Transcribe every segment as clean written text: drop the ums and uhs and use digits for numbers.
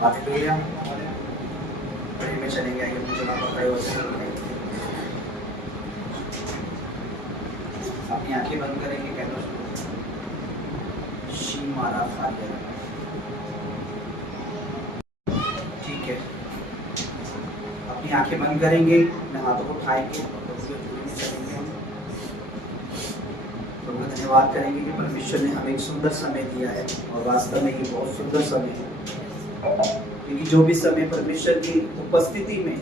Hallelujah. बड़े में चलेंगे, आइए मुझे ना पकड़े वैसे अपनी आंखें बंद करेंगे। कहना शी मारा खा लिया। ठीक है, अपनी आंखें बंद करेंगे, अपने हाथों को उठाएंगे, चलेंगे। हम प्रभु का धन्यवाद करेंगे कि परमेश्वर ने हमें एक सुंदर समय दिया है, और वास्तव में ये बहुत सुंदर समय है, क्योंकि जो भी समय परमेश्वर की उपस्थिति में,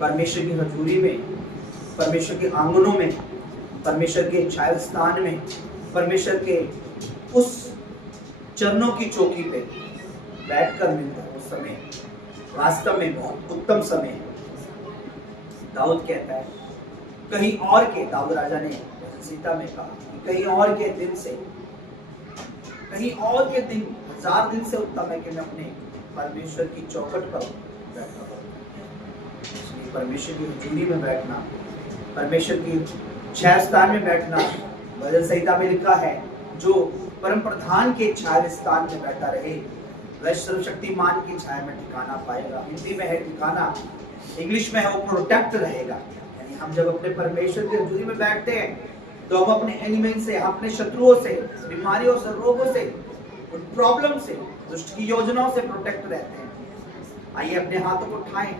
परमेश्वर की हजूरी में, परमेश्वर के आंगनों में, परमेश्वर के छाया स्थान में, परमेश्वर के उस चरणों की चौकी पे बैठकर मिलता है, उस समय वास्तव में बहुत उत्तम समय है। दाऊद कहता है कहीं और के, दाऊद राजा ने सीता में कहा कि कहीं और के दिन से, कहीं और के दिन 1000 दिन से उत्तम है कि मैं अपने परमेश्वर की चौखट पर बैठा हूं। इसलिए परमेश्वर की हजूरी में बैठना, परमेश्वर की छाया स्थान में बैठना, भजन संहिता में लिखा है जो परम प्रधान के छाया स्थान में बैठा रहे वह सर्वशक्तिमान की छाया में ठिकाना पाएगा। हिंदी में है ठिकाना, इंग्लिश में है वो प्रोटेक्ट रहेगा। यानी हम जब अपने परमेश्वर की हजूरी में बैठते हैं तो हम अपने एनिमी से, अपने शत्रुओं से, बीमारियों से, रोगों से, उन प्रॉब्लम से, दुष्ट की योजनाओं से प्रोटेक्ट रहते हैं। आइए अपने हाथों को उठाएं,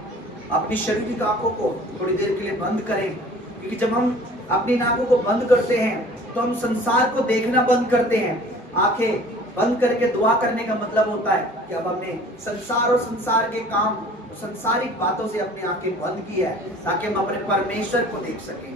अपनी शारीरिक आंखों को थोड़ी देर के लिए बंद करें, क्योंकि जब हम अपनी आंखों को बंद करते हैं तो हम संसार को देखना बंद करते हैं। आंखें बंद करके दुआ करने का मतलब होता है कि अब हमने संसार और संसार के काम, संसारिक बातों से अपनी आंखें बंद की है, ताकि हम अपने परमेश्वर को देख सकें,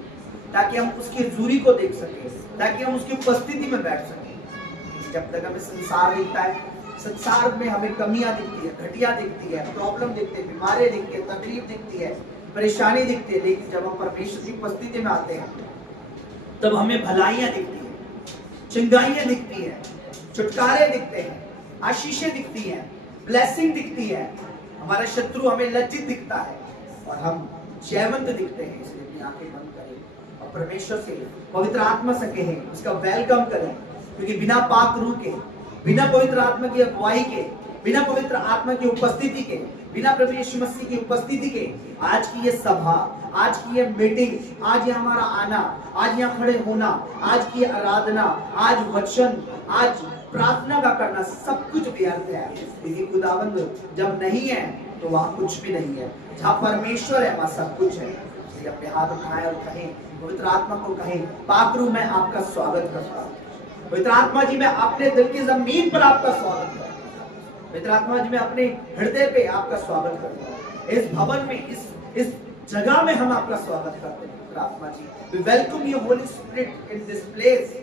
ताकि हम उसकी हजूरी को देख सकें, ताकि हम उसकी उपस्थिति में बैठ सकें। जब तक हमें संसार दिखता है, संसार में हमें कमियां दिखती है, घटिया दिखती है, प्रॉब्लम दिखती है, बीमारियां दिखती है, तकलीफ दिखती है, परेशानी दिखती है, लेकिन जब हम परमेश्वर की उपस्थिति में आते हैं तब हमें भलाइयां दिखती है, चंगाइयां दिखती है, छुटकारे दिखते हैं, आशीषें दिखती हैं, ब्लेसिंग दिखती है। हमारा शत्रु हमें लज्जित दिखता है और हम जयवंत दिखते हैं। इसलिए अपनी आंखें बंद करें और परमेश्वर से, पवित्र आत्मा से कहें, उसका वेलकम करें, क्योंकि बिना पाक रूह के, बिना पवित्र आत्मा की अगुवाई के, बिना पवित्र आत्मा की उपस्थिति के, बिना प्रभु यीशु मसीह की उपस्थिति के आज की ये सभा, आज की ये मीटिंग, आज ये हमारा आना, आज यहाँ खड़े होना, आज की आराधना, आज वचन, आज प्रार्थना का करना, सब कुछ व्यर्थ है। क्योंकि खुदावंद जब नहीं है तो वहां कुछ भी नहीं है। जहाँ परमेश्वर है वहां सब कुछ है। इसलिए अपने हाथ उठाएं और कहें, पवित्र आत्मा को कहें, पाक रूह मैं आपका स्वागत करता हूँ। पवित्र आत्मा जी मैं अपने दिल की जमीन पर आपका स्वागत करता हूँ। पवित्र आत्मा जी मैं अपने हृदय पे आपका स्वागत करता हूँ। इस भवन में, इस जगह में हम आपका स्वागत करते हैं। पवित्र आत्मा जी, we welcome you Holy Spirit in this place.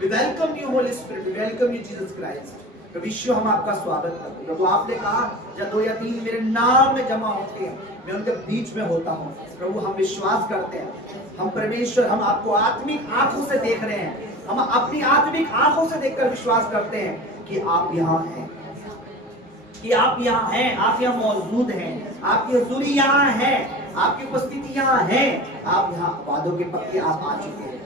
We welcome you Holy Spirit. We welcome you Jesus Christ. प्रभु यीशु हम आपका स्वागत करते हैं। प्रभु आपने कहा जब 2 या 3 मेरे नाम में जमा होते हैं मैं उनके बीच में होता हूँ। प्रभु हम विश्वास करते हैं, हम परमेश्वर, हम आपको आत्मिक आंखों से देख रहे हैं, हम अपनी आत्मिक आंखों से देखकर विश्वास करते हैं कि आप यहाँ हैं, कि आप यहाँ हैं, आप यहाँ मौजूद हैं, आपकी हजूरी यहाँ है, आपकी उपस्थिति यहाँ है, आप यहाँ वादों के पक्के आप आ चुके हैं।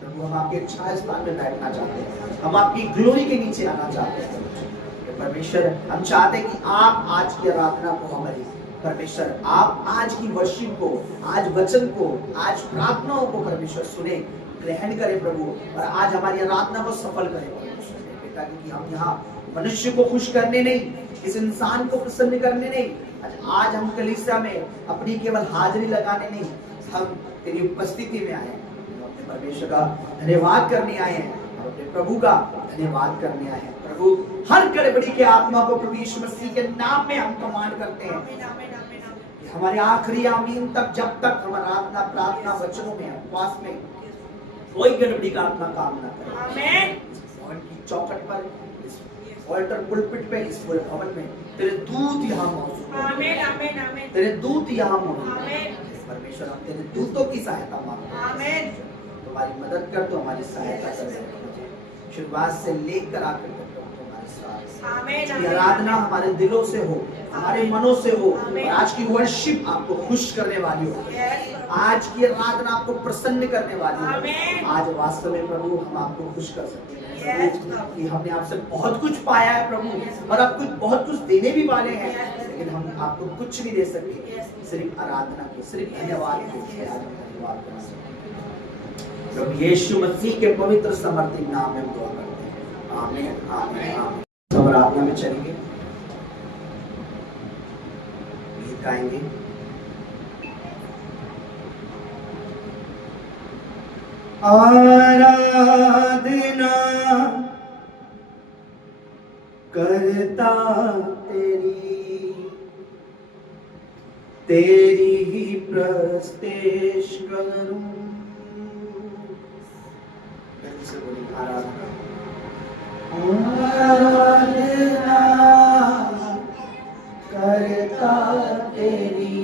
प्रभु हम आपके छाया स्थान में बैठना चाहते हैं, हम आपकी ग्लोरी के नीचे आना चाहते हैं। परमेश्वर हम चाहते हैं कि आप आज की आराधना को, हमारी परमेश्वर आप आज की वर्शिप को, आज वचन को, आज प्रार्थनाओं को परमेश्वर सुने, ग्रहण करें प्रभु, और आज हमारी आराधना को सफल करें बेटा, क्योंकि हम यहाँ मनुष्य को खुश करने नहीं, इस इंसान को प्रसन्न करने नहीं, आज हम कलीसिया में अपनी केवल हाजिरी लगाने नहीं, हम तेरी उपस्थिति में आए हैं, अपने परमेश्वर का धन्यवाद करने आए हैं, और अपने प्रभु का धन्यवाद करने आए हैं। प्रभु हर गड़बड़ी के आत्मा को प्रभु यीशु मसीह के नाम में हम कमांड करते हैं, हमारे आखिरी आमीन तक, जब तक हमारा आत्मा प्रार्थना वचनों में, उपवास में कोई गड़बड़ी का आत्मा काम ना करे। आमीन। भवन की चौखट पर, इस ऑल्टर पुलपिट पे, इस पूरे भवन में तेरे दूत यहाँ मौजूद हैं। आमीन आमीन आमीन। तेरे दूत यहाँ मौजूद हैं। आमीन। परमेश्वर हम तेरे दूतों की सहायता मांगते हैं। आमीन। तुम्हारी मदद कर, तो हमारी सहायता कर, शुरुआत से लेकर आखिर तक हमारे साथ। ये आराधना हमारे दिलों से हो, हमारे मनों से हो, और आज की वर्शिप आपको खुश करने वाली हो, आज की आराधना आपको प्रसन्न करने वाली हो। आज वास्तव में प्रभु हम आपको खुश कर सकते हैं कि हमने आपसे बहुत कुछ पाया है प्रभु, और आप कुछ बहुत कुछ देने भी वाले हैं, लेकिन हम आपको कुछ नहीं दे सकते, सिर्फ आराधना के, सिर्फ धन्यवाद के। आज हम धन्यवाद कर सकते हैं प्रभु यीशु मसीह के पवित्र समर्पित नाम में दुआ करते हैं। आमीन आमीन आमीन। हम आराधना में चलेंगे, गीत गाएंगे। आराधना करता तेरी, तेरी ही प्रस्तेश करूं। आराधना आराधना करता तेरी,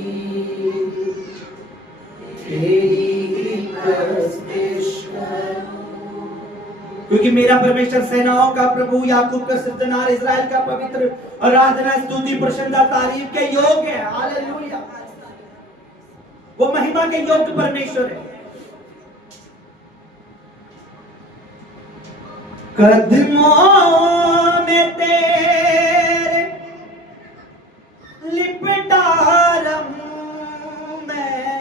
तेरी प्रस्तेश करूं। क्योंकि मेरा परमेश्वर सेनाओं का प्रभु, याकूब का सृजनहार, इस्राएल का पवित्र, आराधना स्तुति प्रशंसा तारीफ के योग्य है। हालेलुया। वो महिमा के योग्य परमेश्वर है। कदमों में तेरे लिपटा रहूं मैं,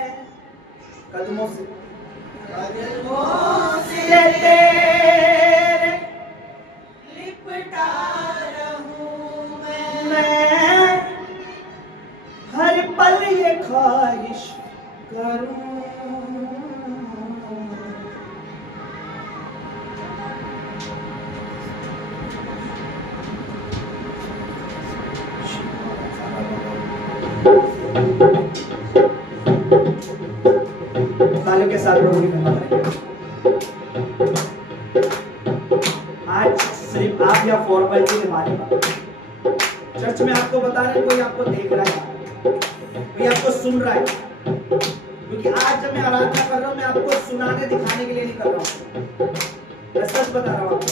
कदमों से तेरे लिपटा रहूं मैं, हर पल ये ख्वाहिश करूं। तालियों के साथ प्रभु की महिमा करेंगे। आज सिर्फ आप या फॉर्मेलिटी के माने चर्च में आपको बता रहे हैं, कोई आपको देख रहा है, कोई आपको सुन रहा है, क्योंकि आज जब मैं आराधना कर रहा हूं, मैं आपको सुनाने दिखाने के लिए नहीं कर रहा हूं, मैं सच बता रहा हूं आपको।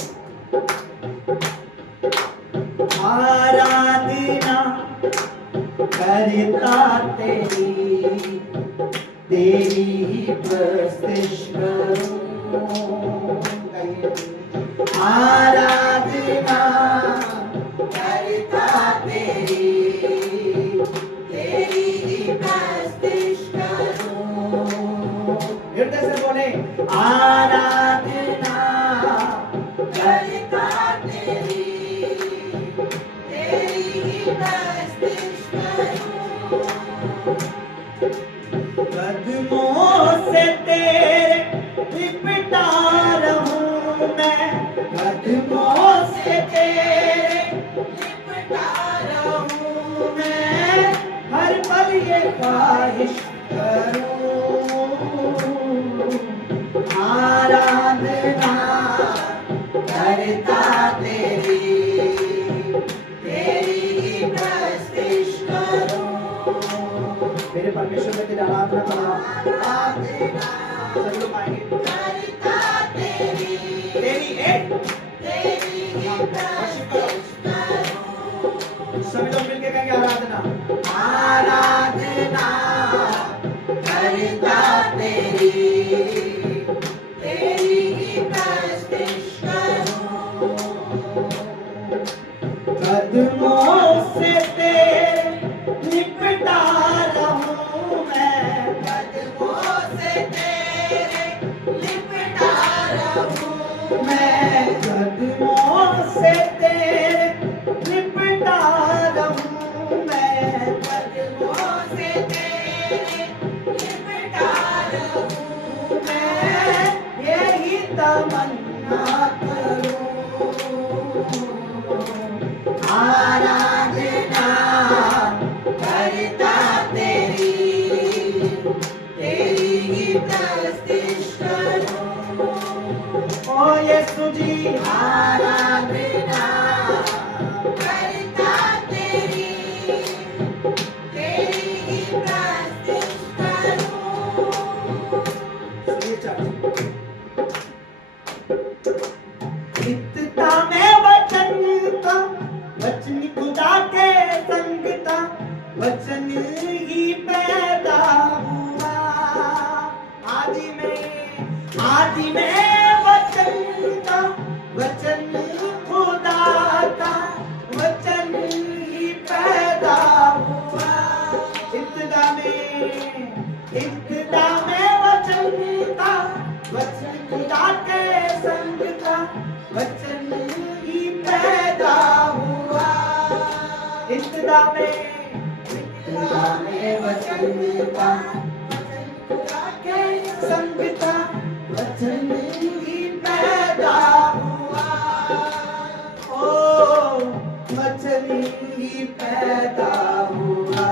आराधना करता तेरी, तेरी ही प्रस्तिश करूं। आराधना करता तेरी, तेरी ही प्रस्तिश करूं। हृदय से बोले आराधना करता तेरी, तेरी ही प्रस्तिश करूं। कदमों से तेरे लिपटा रहूं मैं, कदमों से तेरे लिपटा रहूं मैं, हर पल ये ख्वाहिश करूं। आराधना करता तेरी, तेरी ही प्रस्तिश करूं। मेरे परमेश्वर में तेरी आराधना करना, सब लोग आएंगे। तेरी एक, तेरी ही प्रस्तिश करूं। सभी लोग मिलके कहेंगे आराधना, आराधना करता तेरी, तेरी ही प्रस्तिश करूं। कदमों से तेरे लिपटा रहूं मैं, कदमों से तेरे लिपटा रहूं मैं, कदमों से तेरे लिपटा रहूं मैं, कदमों से तेरे लिपटा रहूं मैं, यही तमन्ना करूं। आराधना करता तेरी, तेरी ही प्रस्तिश करूं। ओ यीशु जी आराधना करता तेरी, तेरी ही प्रस्तिश करूं। नित्यता में वचन का वचन ही पैदा हुआ। आदि में वचन था, वचन खुदा था, वचन ही पैदा हुआ। इब्तिदा में वचन था, वचन खुदा के संग था, वचन ही पैदा हुआ। इब्तिदा में वचन था, वचन खुदा के संग था, वचन ही पैदा हुआ। ओ वचन ही पैदा हुआ।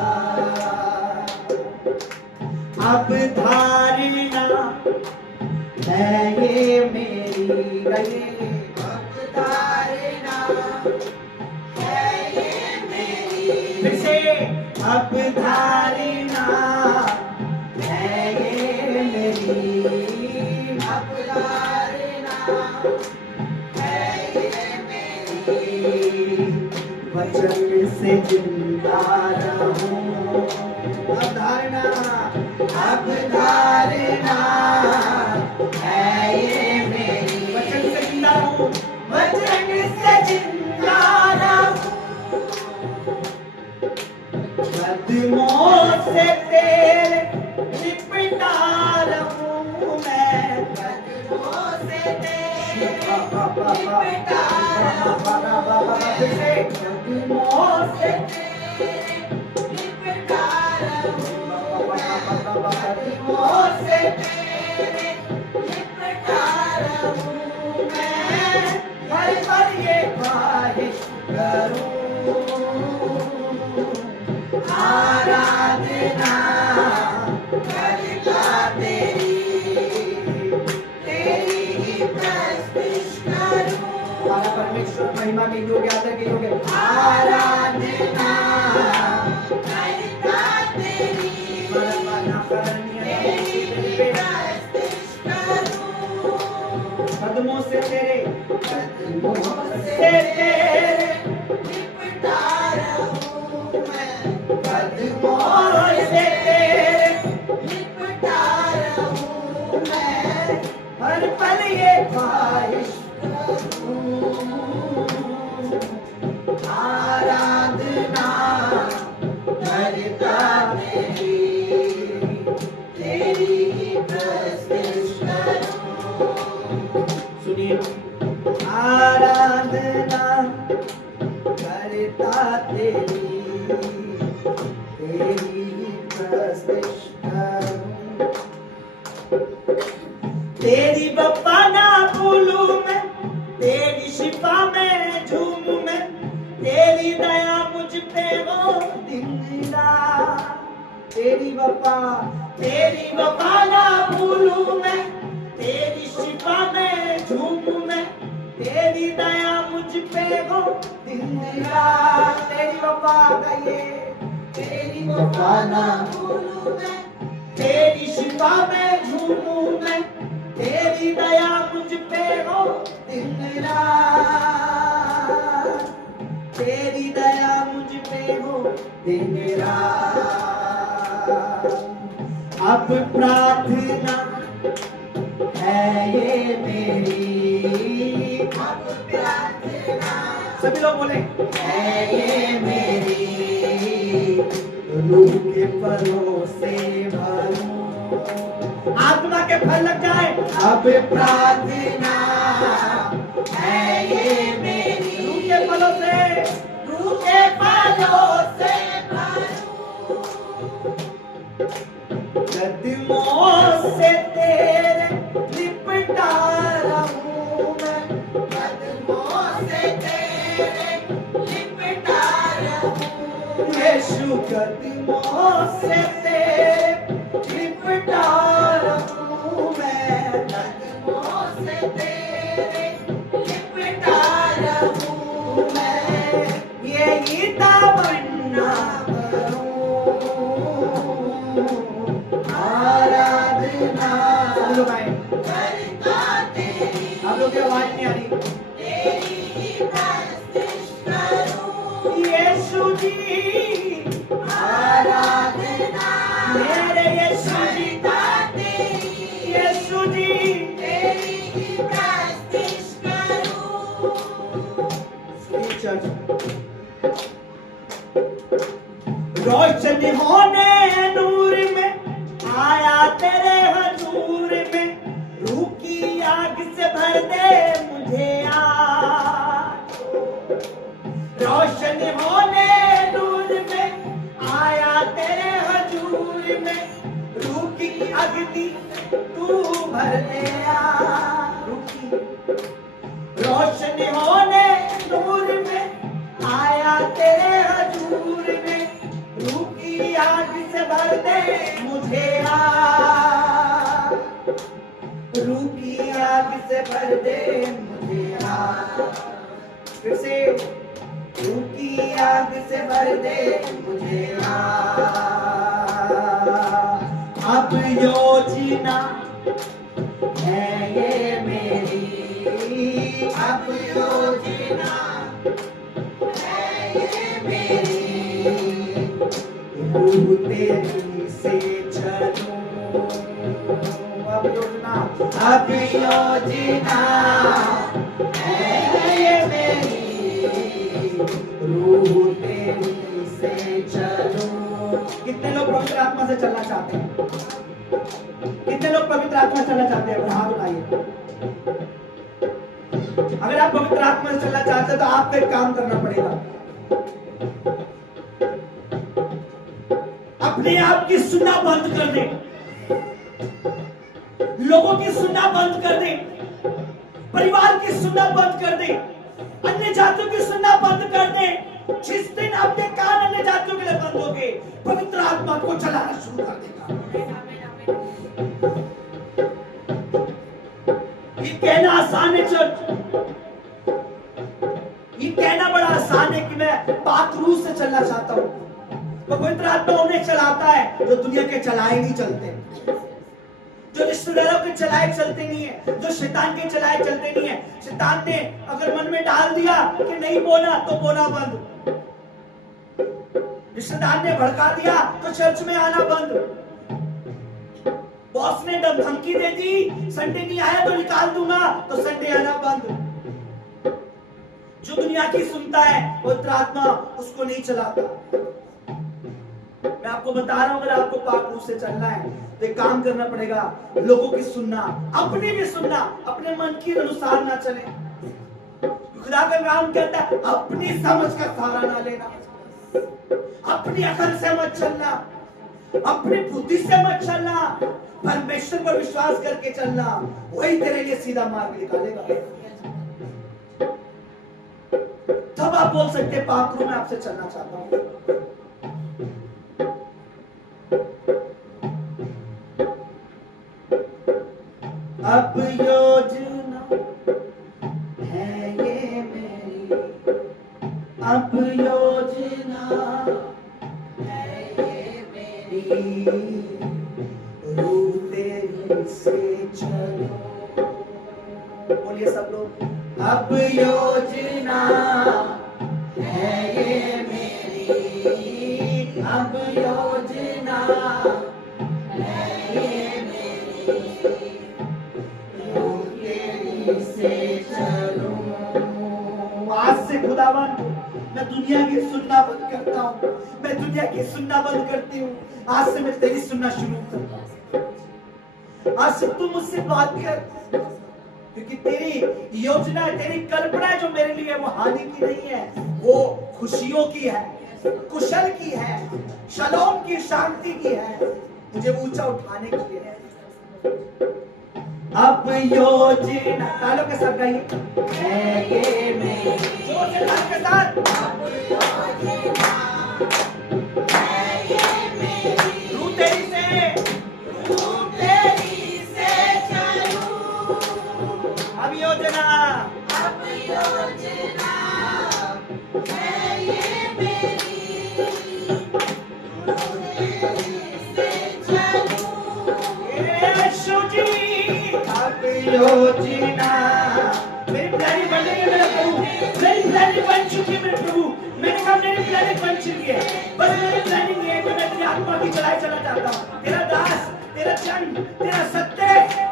अब धारणा है ये मेरी गई, अब धारणा है ये मेरी। फिर से अब धारणा है ये मेरी, अब धारणा है ये मेरी। वचन से जिंदा रहूं, अब धारणा है ये मेरी। वचन से जिंदा रहूं, वचन से जिंदा रहूं। कदमों से तेरे लिपटा रहूं मैं, कदमों से तेरे लिपटा रहूं। कदमों से तेरे लिपटा रहूं, कदमों से तेरे लिपटा रहूं मैं। हर पल ये ख्वाहिश करूं, आराधना करता तेरी, तेरी ही प्रस्तुत करूं। हमारा परमेश्वर महिमा की योग्य आदर की योग्य आराधना करता तेरी, तेरी ही प्रस्तुत करूं। कदमों से तेरे लिपटा रहूं मैं, कदमों से तेरे लिपटा रहूं मैं। हर पल ये ख्वाहिश करूं, आराधना करता तेरी, तेरी ही प्रस्तुत करूं। सुनिए, आराधना करता तेरी, तेरी प्रस्तुत करूं। तेरी वफा ना भूलूं मैं, तेरी शिफा में झूमूं मैं, तेरी दया मुझ पे हो दिन रात। तेरी वफा ना भूलूं मैं, तेरी शिफा में झूमूं मैं, तेरी दया मुझ पे हो दिन रात। तेरी वफा गाइए, तेरी वफा ना भूलूं मैं, तेरी शिफा में झूमूं मैं, तेरी दया मुझ पे हो दिन रात। तेरी दया मुझ पे हो दिन रात। अब प्रार्थना है ये मेरी, अब प्रार्थना सभी लोग बोले है ये मेरी। रूह के फलों से भरूं, आत्मा के फल लग जाए। अब प्रार्थना है ये मेरी, रूह के फलों से भरूं। कदमों से तेरे लिपटा रहूं मैं, कदमों से तेरे लिपटा रहूं। यीशु कदमों से तेरे लिपटा रहूं मैं, कदमों से तेरे लिपटा रहूं मैं। यही तमन्ना करूं, आराधना करता तेरी। आप लोग की आवाज नहीं आ रही। तेरी ही प्रस्तुत करूं यीशु जी। रोशन होने नूर में आया तेरे हजूर में, रूह की आग से भर दे मुझे आज। रोशन होने नूर में आया तेरे हजूर में, रूह की अग्नि तू भर दे आज। रोशन होने नूर में आया तेरे हजूर में, रूह की आग से भर दे मुझे आज। रूह की आग से भर दे मुझे आज। फिर से, रूह की आग से भर दे मुझे आज। अब योजना है ये मेरी, अब योजना है ये मेरी, रूह तेरी से चलूं। अब योजना है ये मेरी, रूह तेरी से चलूं। कितने लोग पवित्र आत्मा से चलना चाहते हैं? कितने लोग पवित्र आत्मा से चलना चाहते हैं? अपना हाथ उठाइए। अगर आप पवित्र आत्मा से चलना चाहते हैं तो आपको एक काम करना पड़ेगा। अपने आप की सुनना बंद कर दे, लोगों की सुनना बंद कर दे, परिवार की सुनना बंद कर दे, अन्य जातियों की सुनना बंद कर दे। जिस दिन आपके कान अन्य जातियों के लिए बंद हो गए, पवित्र आत्मा को चलाना शुरू कर देगा। ये कहना आसान है चर्च, ये कहना बड़ा आसान है कि मैं पाक रूह से चलना चाहता हूं। पवित्र आत्मा उन्हें चलाता है जो दुनिया के चलाए नहीं चलते, जो रिश्तेदारों के चलाए चलते नहीं है, जो शैतान के चलाए चलते नहीं है। शैतान ने अगर मन में डाल दिया कि नहीं बोला तो बोला बंद, रिश्तेदार ने भड़का दिया तो चर्च में आना बंद, बॉस ने धमकी दे दी संडे नहीं आया तो निकाल दूंगा तो संडे आना बंद। जो दुनिया की सुनता है पवित्र आत्मा उसको नहीं चलाता। मैं आपको बता रहा हूं, अगर आपको पाक रूह से चलना है तो एक काम करना पड़ेगा, लोगों की सुनना, अपनी भी सुनना, अपने मन के अनुसार ना चले। खुदा का नाम कहता है अपनी समझ का सहारा ना लेना, अपनी अकल से मत चलना, अपनी बुद्धि से मत चलना, परमेश्वर पर विश्वास करके चलना, वही तेरे लिए सीधा मार्ग निकालेगा। तब आप बोल सकते पाक रूह में आपसे चलना चाहता हूं। अब योजना है ये मेरी, अब योजना है ये मेरी, रूह तेरी से चलो। बोलिए सब लोग, अब योजना है ये मेरी, अब योजना है ये मेरी, रूह तेरी से चलो। आज से खुदावन मैं दुनिया की सुनना बंद करता हूँ, मैं दुनिया की सुनना बंद करती हूँ। आज से मैं तेरी सुनना शुरू करता हूँ। आज से तू मुझसे बात कर, क्योंकि तेरी योजना, तेरी कल्पना जो मेरे लिए वो हानि की नहीं है, वो खुशियों की है, कुशल की है, शलोम की, शांति की है, मुझे ऊंचा उठाने के लिए है। अब योजना, तालों के साथ गाइए, है ये मेरी, जोर से तालों के साथ, अब योजना है ये मेरी, रूह तेरी से चलूं। अब योजना है ये मेरी, रूह तेरी से चलूं। यीशु जी, अब योजना, मेरी प्लानिंग बन गई है मेरा प्रभु, मेरी प्लानिंग बन चुकी है मेरे प्रभु, मेरे काम, मेरी प्लानिंग बन चुकी है। बस मेरी प्लानिंग ये है कि मैं तेरी आत्मा की चलाई चला चाहता हूँ। तेरा दास, तेरा जन, तेरा सत्य,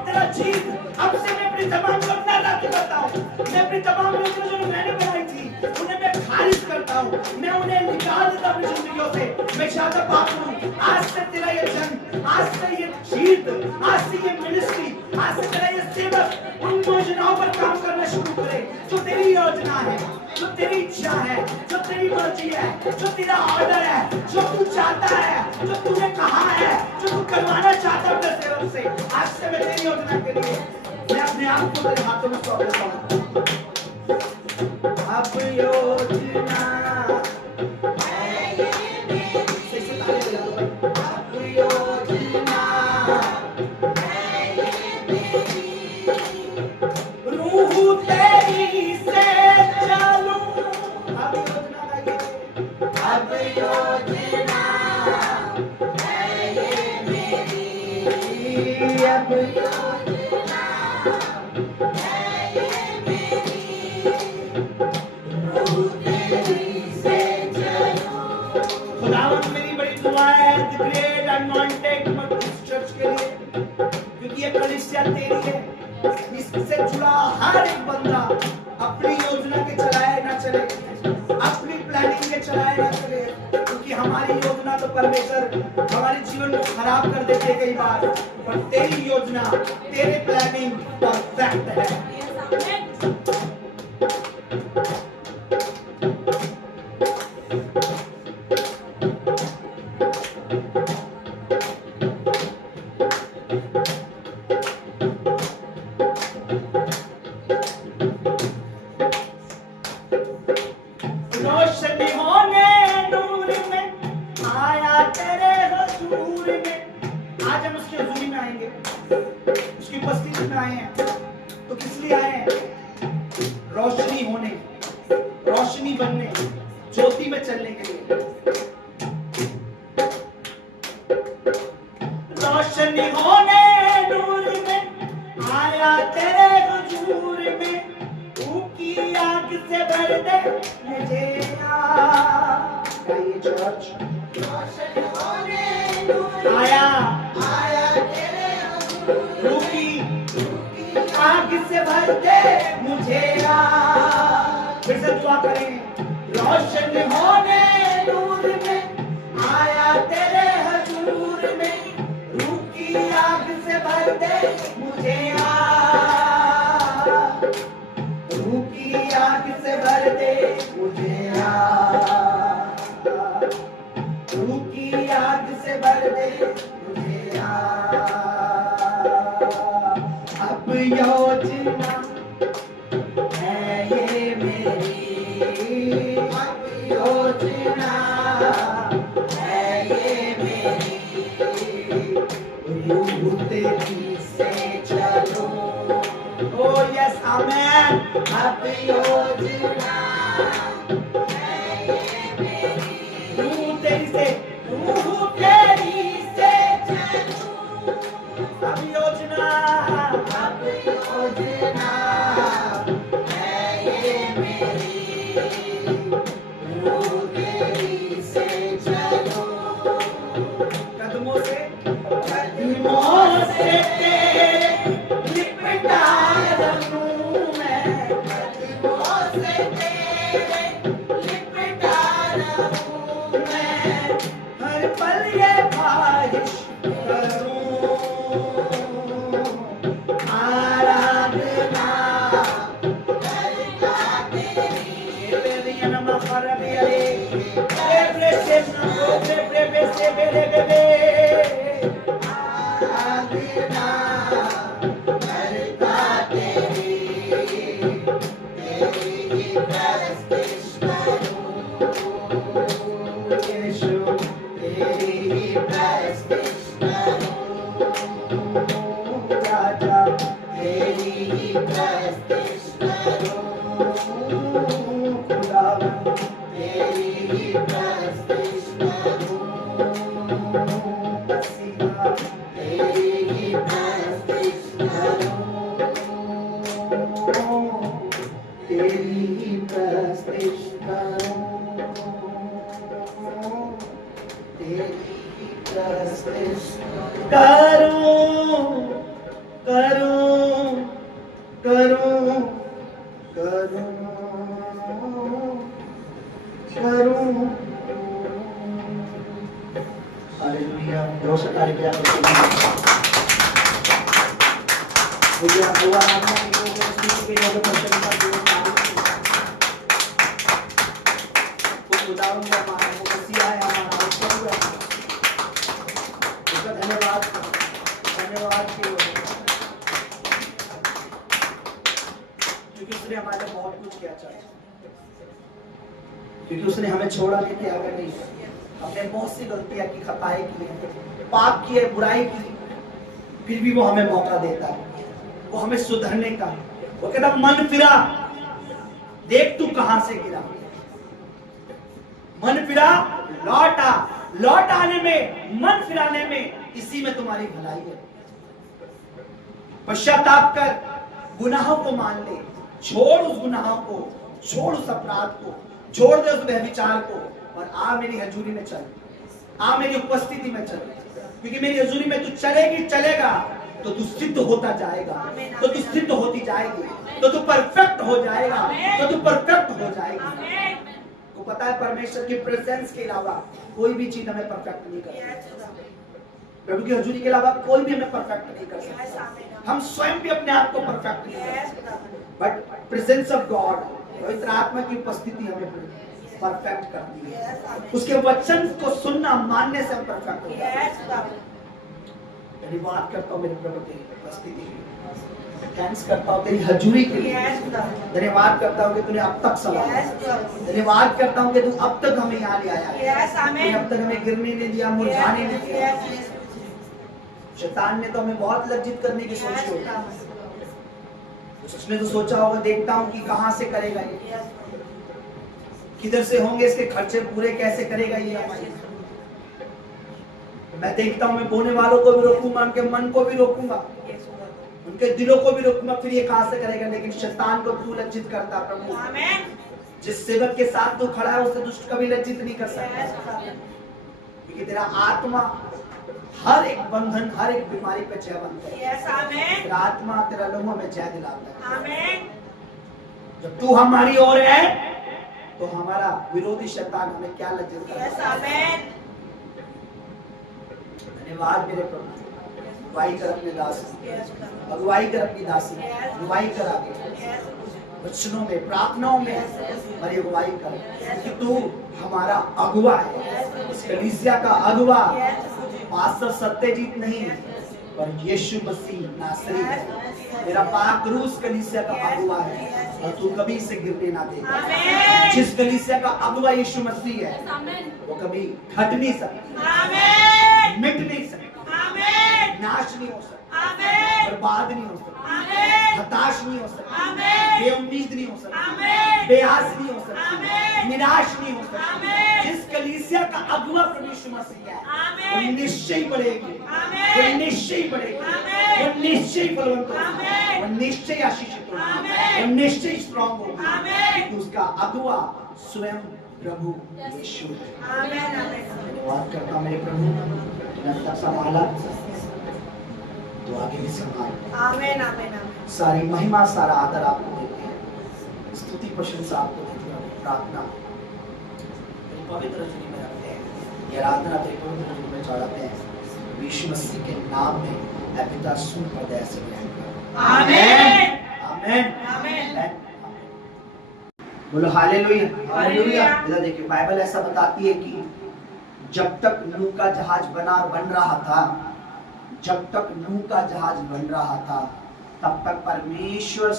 तेरा जीत, अब से मैं अपनी तमाम कल्पना रद्द करता हूँ। मैं अपनी तमाम योजना जो मैंने बनाई थी उन्हें मैं खारिज करता हूँ, मैं उन्हें निकाल देता हूँ जिंदगियों से मैं चाहता पाप करूं। आज से तेरा ये जन, आज से ये जीत, आज से ये मिनिस्ट्री, आज से तेरा ये सेवक उन योजनाओं पर काम करना शुरू करे जो तेरी योजना है, जो तेरी इच्छा है, जो तेरी मर्जी है, जो तेरा ऑर्डर है, जो तू चाहता है, जो तूने कहा है, जो तू करवाना चाहता है अपने सेवक से। आज से मैं तेरी योजना के लिए मैं अपने आप को तेरे हाथों में सौंप देता हूं। अब योजना खुदावंद मेरी बड़ी दुआ है द ग्रेट अनॉइंटेड चर्च के लिए, क्योंकि ये कलीसिया तेरी है। इससे जुड़ा हर एक बंदा अपनी योजना के चलाए ना चले, अपनी प्लानिंग के चलाए ना चले, क्योंकि हमारी योजना तो परमेश्वर हमारे जीवन को खराब कर देते कई बार, पर तेरी योजना, तेरे प्लानिंग परफेक्ट है। रोशनी होने नूर में आया तेरे हुजूर में। आज हम उसके हुजूरी में आएंगे, उसकी उपस्थिति में आए हैं, तो किस लिए आए हैं? रोशनी होने, रोशनी बनने, ज्योति में चलने के लिए। रोशनी होने नूर में आया तेरे हुजूर में, की आग से भर दे मुझे चर्च। आया तेरे की आग से भर दे मुझे। फिर से दुआ करें। रोशन होने नूर में आया तेरे हजूर में, रूह की आग से भर दे मुझे। आग से भर दे मुझे, रूह की आग से भर दे मुझे। अब योजना है ये मेरी, अब योजना है ये मेरी, रूह तेरी से चलो। Oh yes, amen. अब योजना है ये मेरी, रूह तेरी से चलूं। अब योजना है ये मेरी, रूह तेरी से चलूं। कदमों से तेरे लिपटा रहूं मैं, कदमों से तेरे लिपटा रहूं मैं, हर पल ये ख्वाहिश करूं आराधना करता तेरी। करूं हालेलुया। जोर से ताली बजा के मुझे हुआ आपने के लिए प्रशंसा की खुदावन का हमारा वो मसीहा है, हमारा प्रभु है। उसका धन्यवाद क्योंकि उसने हमारे लिए बहुत कुछ किया चाहे, क्योंकि उसने हमें छोड़ा नहीं, त्यागा नहीं। अपने बहुत सी गलतियां की, खताएं की, पाप किए, बुराई की, फिर भी वो हमें मौका देता है, वो हमें सुधरने का। वो कहता मन फिरा, देख तू कहां से गिरा, मन फिरा, लौट आ। लौट आने में, मन फिराने में, इसी में तुम्हारी भलाई है। पश्चाताप कर, गुनाहों को मान ले, छोड़ उस गुनाहों को, छोड़ उस अपराध को, छोड़ दे उस व्यभिचार को और आ मेरी हजूरी में चल, आ मेरी उपस्थिति में चल। क्योंकि मेरी हजूरी में तू चलेगी, चलेगा तो तू सिद्ध होता जाएगा, तो तू सिद्ध होती जाएगी, तो तू परफेक्ट हो जाएगा, तो तू परफेक्ट हो जाएगी। को पता है परमेश्वर की प्रेजेंस के अलावा कोई भी चीज हमें परफेक्ट नहीं कर, प्रभु की हजूरी के अलावा कोई भी हमें परफेक्ट नहीं कर सकता। हम स्वयं भी अपने आप को परफेक्ट नहीं कर सकते, बट प्रेजेंस ऑफ गॉड, पवित्र आत्मा की उपस्थिति हमें परफेक्ट करती है। उसके वचन को सुनना, मानने से हम परफेक्ट हो जाते हैं। धन्यवाद करता हूँ मेरे प्रभु की उपस्थिति के लिए, थैंक्स करता हूँ तेरी हजूरी के लिए, धन्यवाद करता हूँ कि तूने अब तक संभाला, धन्यवाद करता हूँ कि तू अब तक हमें यहाँ ले आया, तूने अब तक हमें गिरने नहीं दिया, मुरझाने नहीं दिया। शैतान ने तो हमें बहुत लज्जित करने की सोची होगी, उसने तो सोचा होगा, देखता हूँ कि कहाँ से करेगा ये, किधर से होंगे इसके खर्चे पूरे, कैसे करेगा ये हमारे। मैं देखता हूँ, मैं बोने वालों को भी रोकूंगा, उनके मन को भी रोकूंगा, उनके दिलों को भी रोकूंगा, फिर ये कहां से करेगा। लेकिन शैतान को तू लज्जित करता प्रभु, जिस सेवक के साथ तू खड़ा है उसे दुष्ट कभी लज्जित नहीं कर सकता, क्योंकि तेरा आत्मा हर एक बंधन, हर एक बीमारी पे जय बनता है। तेरा आत्मा, तेरा लहू में जय दिलाता है। जब तू हमारी ओर है तो हमारा विरोधी शैतान हमें क्या लज्जित करता है। धन्यवाद मेरे प्रभु, अगुवाई कर अपने दास, अगुवाई कर अपनी दासी, अगुवाई कर आगे वचनों में, प्रार्थनाओं में हमारी अगुवाई कर, कि तू हमारा अगुवा है। इस कलीसिया का अगुवा पास्टर सत्यजीत नहीं, पर यीशु मसीह नासरी है। मेरा पाक रूस कलीसिया का अगुवा है और तू कभी इसे गिरने ना देगा। जिस कलीसिया का अगुवा यीशु मसीह है वो कभी घट नहीं सकती, मिट नहीं सकती, नाश नहीं हो सकता, बर्बाद नहीं हो सकता, हताश नहीं हो सकता, बेउम्मीद नहीं हो सकता, बेआस नहीं हो सकता, निराश नहीं हो सकता। जिस कलीसिया का अगुवा प्रभु यीशु मसीह है वो निश्चय बढ़ेगी, वो निश्चय बढ़ेगी, वो निश्चय बलवंत होगी, वो निश्चय आशीषित होगी, वो निश्चय स्ट्रॉन्ग होगी। उसका अगुवा स्वयं प्रभु यीशु है। धन्यवाद करता मेरे प्रभु, संभाला तो आगे भी संभाल। आमीन आमीन आमीन। सारी महिमा, सारा आदर आपको देते हैं, स्तुति प्रशंसा आपको देते हैं, प्रार्थना पवित्र हजूरी में रखते हैं, ये आराधना तेरे पवित्र हजूरी में चढ़ाते हैं। यीशु मसीह के नाम में ऐ पिता सुन पर दया से आमीन आमीन आमीन। बोलो हालेलुया हालेलुया। इधर देखिए, बाइबल ऐसा बताती है कि जब तक नूह का जहाज बन रहा था, जब तक नूह का जहाज बन रहा था, तब तक परमेश्वर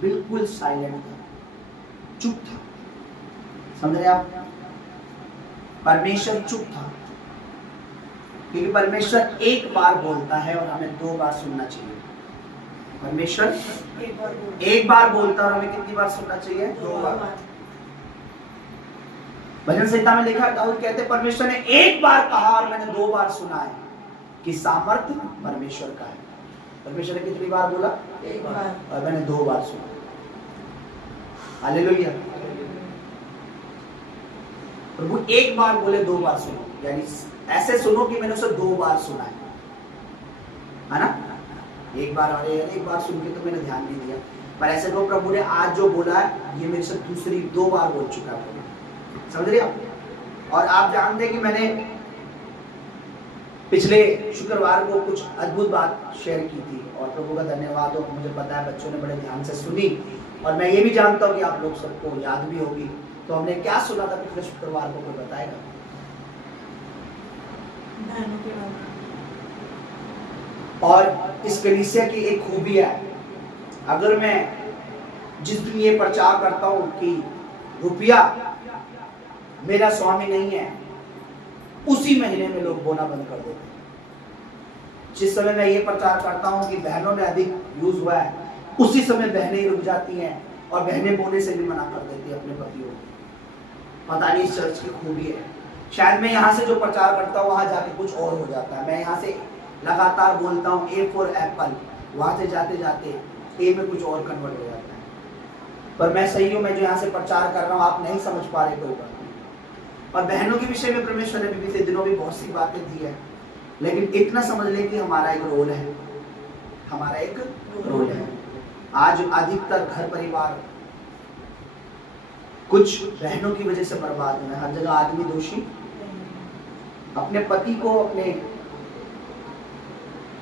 बिल्कुल साइलेंट था, चुप था। समझ रहे आप? परमेश्वर चुप था, क्योंकि परमेश्वर एक बार बोलता है और हमें 2 बार सुनना चाहिए। परमेश्वर एक बार बोलता है और हमें कितनी बार सुनना चाहिए? 2 बार। भजन संहिता में लिखा, दाऊद कहते परमेश्वर ने एक बार कहा और मैंने 2 बार सुना है कि सामर्थ्य परमेश्वर का है। परमेश्वर ने कितनी बार बोला? एक बार, और मैंने 2 बार सुना। हालेलुया। प्रभु एक बार बोले 2 बार सुनो, यानी ऐसे सुनो कि मैंने उसे 2 बार सुना है ना? एक बार और एक बार सुन के तो मैंने ध्यान नहीं दिया, पर ऐसे तो प्रभु ने आज जो बोला है ये मेरे से दूसरी 2 बार बोल चुका है। समझ रहे आप? और आप जानते हैं कि मैंने पिछले शुक्रवार को कुछ अद्भुत बात शेयर की थी और प्रभु का धन्यवाद हो, मुझे पता है बच्चों ने बड़े ध्यान से सुनी और मैं ये भी जानता हूँ कि आप लोग सबको याद भी होगी। तो हमने क्या सुना था पिछले शुक्रवार को, कोई बताएगा? और इस कलीसिया की एक खूबी है, अगर मैं जिस दिन ये प्रचार करता हूँ कि रुपया मेरा स्वामी नहीं है, उसी महीने में लोग बोना बंद कर देते हैं। जिस समय मैं ये प्रचार करता हूँ कि बहनों में अधिक यूज हुआ है, उसी समय बहनें रुक जाती हैं और बहनें बोने से भी मना कर देती है अपने पतियों को। पता नहीं इस चर्च की खूबी है। शायद मैं यहाँ से जो प्रचार करता हूँ वहां जाके कुछ और हो जाता है। मैं यहाँ से लगातार बोलता हूँ ए फॉर एप्पल, वहां से जाते जाते ए में कुछ और कन्वर्ट हो जाता है। पर मैं सही हूँ, मैं जो यहाँ से प्रचार कर रहा हूँ आप नहीं समझ पा रहे, कोई बात नहीं। और बहनों के विषय में परमेश्वर ने बीते दिनों भी बहुत सी बातें दी है, लेकिन इतना समझ ले कि हमारा एक रोल है, हमारा एक रोल है। आज अधिकतर घर परिवार कुछ बहनों की वजह से बर्बाद हुए। हर जगह आदमी दोषी, अपने पति को, अपने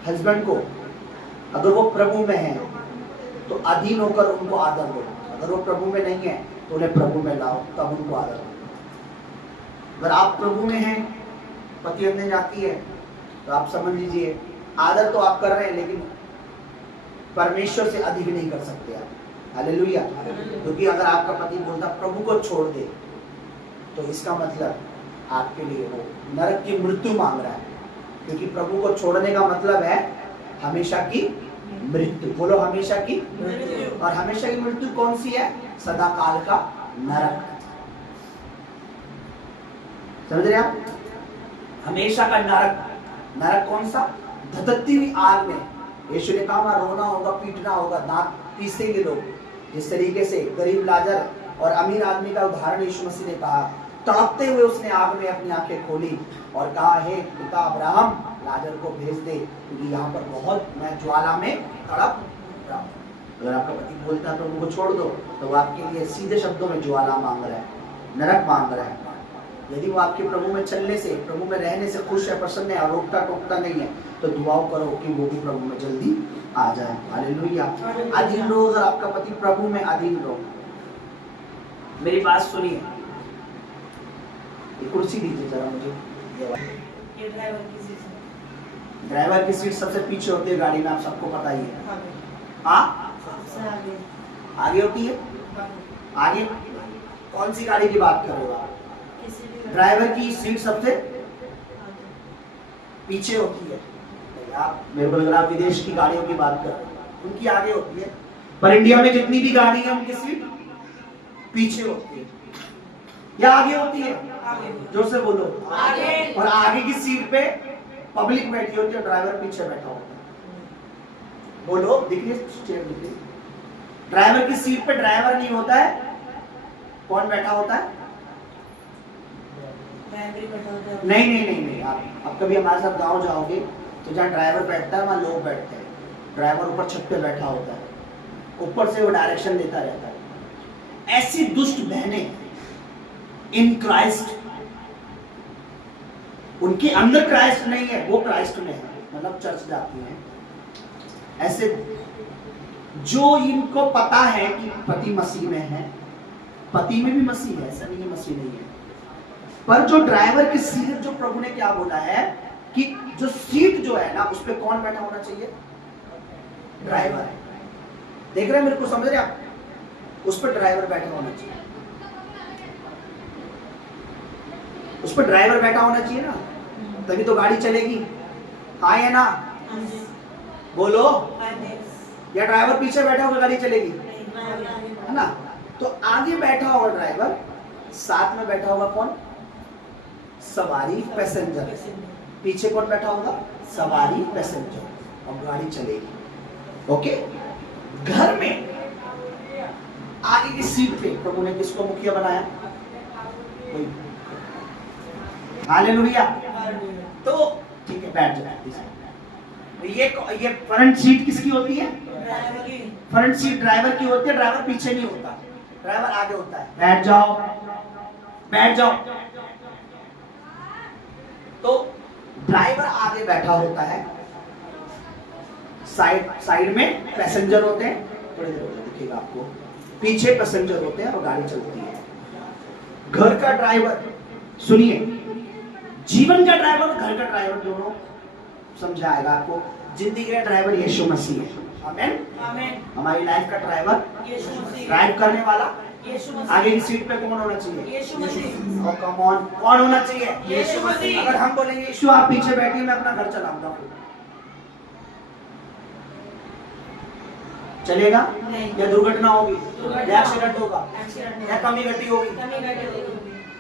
हस्बैंड को, अगर वो प्रभु में है तो अधीन होकर उनको आदर दो, अगर वो प्रभु में नहीं है तो उन्हें प्रभु में लाओ, तब उनको आदर दो। अगर आप प्रभु में हैं, पति अपने जाती है, तो आप समझ लीजिए आदर तो आप कर रहे हैं लेकिन परमेश्वर से अधिक नहीं कर सकते आप। हालेलुया। क्योंकि अगर आपका पति बोलता प्रभु को छोड़ दे, तो इसका मतलब आपके लिए वो नरक की मृत्यु मांग रहा है। क्योंकि प्रभु को छोड़ने का मतलब है हमेशा की मृत्यु। बोलो हमेशा की मृत्यु। और हमेशा की मृत्यु कौन सी है? सदा काल का नरक। समझ रहे आप? हमेशा का नरक। नरक कौन सा? धधकती हुई आग में। यीशु ने कहा वहां रोना होगा, पीटना होगा, दांत पीसेंगे लोग। जिस तरीके से गरीब लाजर और अमीर आदमी का उदाहरण यीशु मसीह ने कहा, तड़पते हुए उसने आग में अपनी आंखें खोली और कहा, हे पिता अब्राहम, लाजर को भेज दे, क्योंकि यहाँ पर बहुत मैं ज्वाला में तड़प रहा हूं। अगर आपका पति बोलता है प्रभु को छोड़ दो, तो वो आपके लिए सीधे शब्दों में ज्वाला मांग रहा है, नरक मांग रहा है। यदि वो आपके प्रभु में चलने से, प्रभु में रहने से खुश है, प्रसन्न है, रोकता टोकता नहीं है, तो दुआओं करो कि वो भी प्रभु में जल्दी आ जाए। हालेलुया। अधीन रहो। अगर आपका पति प्रभु में अधीन रहो। मेरी बात सुनिए, कुर्सी दीजिए जरा मुझे। ये ड्राइवर की सीट सबसे पीछे होती है गाड़ी में, आप सबको पता ही है। हाँ, आगे होती है। आगे कौन सी गाड़ी की बात कर रहे हो आप? ड्राइवर की सीट सबसे पीछे होती है। आप मेरे को लग रहा है विदेश की गाड़ियों की बात कर रहे हैं, उनकी आगे होती है। पर इंडिया में जितनी भी गाड़ी है उनकी सीट पीछे होती है या आगे होती है? जोर से बोलो, आगे। और आगे की सीट पे पब्लिक बैठी होती है, ड्राइवर पीछे बैठा होता है। बोलो, दिख रही है चेयर? दिख रही? ड्राइवर की सीट पे ड्राइवर नहीं होता है, कौन बैठा होता है? नहीं नहीं नहीं नहीं। आप कभी हमारे साथ गांव जाओगे तो जहाँ ड्राइवर बैठता है वहां लोग बैठते हैं। ड्राइवर ऊपर छत पे बैठा होता है, ऊपर से वो डायरेक्शन देता रहता है। ऐसी दुष्ट बहनें इन क्राइस्ट, उनके अंदर क्राइस्ट नहीं है, वो क्राइस्ट में है, मतलब चर्च जाती हैं। ऐसे जो इनको पता है कि पति मसीह में है, पति में भी मसीह है, ऐसा नहीं है मसीह नहीं है, पर जो ड्राइवर की सीट, जो प्रभु ने क्या बोला है कि जो सीट जो है ना उस पे कौन बैठा होना चाहिए? ड्राइवर है। देख रहे हैं मेरे को, समझ रहे आप? उस पर ड्राइवर बैठा होना चाहिए, उस पर ड्राइवर बैठा होना चाहिए ना, तभी तो गाड़ी चलेगी। हाँ या ना? बोलो। या ड्राइवर पीछे बैठा होगा गाड़ी चलेगी, है ना? तो आगे बैठा होगा ड्राइवर, साथ में बैठा होगा कौन? सवारी, पैसेंजर। पीछे कौन बैठा होगा? सवारी, पैसेंजर, और गाड़ी चलेगी। ओके। घर में आगे की सीट पे प्रभु ने किसको मुखिया बनाया? हालेलुया। तो ठीक है, बैठ जाए। ये फ्रंट सीट किसकी होती है? फ्रंट सीट ड्राइवर की होती है। ड्राइवर पीछे नहीं होता, ड्राइवर आगे होता है। बैठ जाओ, बैठ जाओ। तो ड्राइवर आगे आगे बैठा होता है, साइड में पैसेंजर होते हैं, थोड़ी देर में दिखेगा आपको, पीछे पैसेंजर होते हैं और गाड़ी चलती है। घर का ड्राइवर, सुनिए, जीवन का ड्राइवर और घर का ड्राइवर दोनों समझाएगा आपको। जिंदगी का ड्राइवर यीशु मसीह है, आमेन आमेन। हमारी लाइफ का ड्राइवर यीशु मसीह, ड्राइव करने वाला यीशु मसीह। आगे की सीट पे कौन होना चाहिए? यीशु मसीह। और कम ऑन, कौन होना चाहिए? यीशु मसीह। अगर हम बोलेंगे यीशु आप पीछे बैठिए, मैं अपना घर चलाऊंगा, चलेगा? या दुर्घटना होगी, या एक्सीडेंट होगा, या कमी घटी होगी।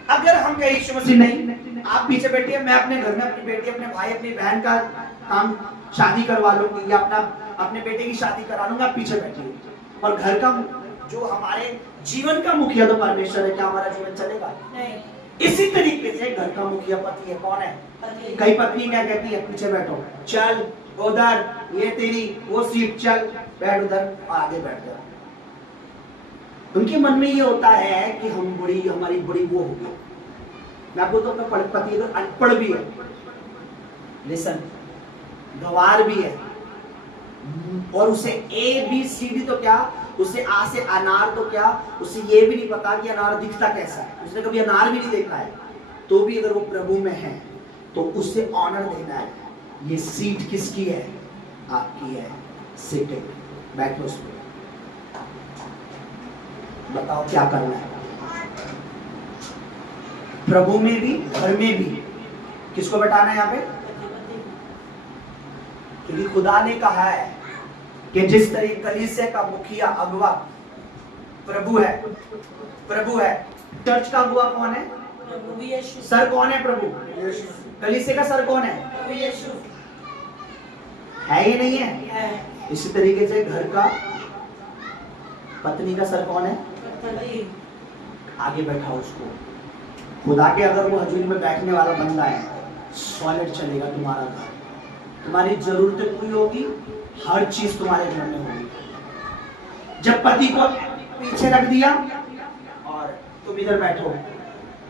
अगर हम कहें यीशु मसीह नहीं, आप पीछे बैठिए, मैं अपने घर में अपनी बेटी, अपने भाई, अपनी बहन का काम शादी करवा लूंगी, या अपने बेटे की शादी करा लूंगा, आप पीछे बैठिए। और घर का जो हमारे जीवन का मुखिया तो परमेश्वर है, क्या हमारा जीवन चलेगा? नहीं। इसी तरीके से घर का मुखिया पति है, कौन है? कई पत्नी क्या कहती है? पीछे बैठो, चल उधर, ये तेरी वो सीट, चल बैठ उधर, आगे बैठ जा। उनके मन में ये होता है कि हमारी बड़ी वो होगी। मैं आपको तो अपना पति अगर अनपढ़ भी है, लिसन, गवार भी है, और उसे ABCD तो क्या, उसे आ से अनार तो क्या, उसे ये भी नहीं पता कि अनार दिखता कैसा है, उसने कभी अनार भी नहीं देखा है, तो भी अगर वो प्रभु में है तो उससे ऑनर देना है। ये सीट किसकी है? आपकी है। सीटें, बैठो उस पर, बताओ क्या करना है। प्रभु में भी, घर में भी किसको बैठाना है यहाँ पे? क्योंकि खुदा ने कहा है कि जिस तरीके कलीसिया का मुखिया, अगुआ प्रभु है, प्रभु है। चर्च का अगुआ कौन है? प्रभु यीशु। सर कौन है? प्रभु यीशु। कलीसिया का सर कौन है? प्रभु यीशु। है ये नहीं है? इसी तरीके से घर का पत्नी का सर कौन है? आगे बैठा उसको। खुदा के अगर वो हजूरी में बैठने वाला बंदा है, सॉलिड चलेगा तुम्हारा घर, तुम्हारी जरूरतें पूरी होगी, हर चीज तुम्हारे घर में होगी। जब पति को पीछे रख दिया और तुम इधर बैठो,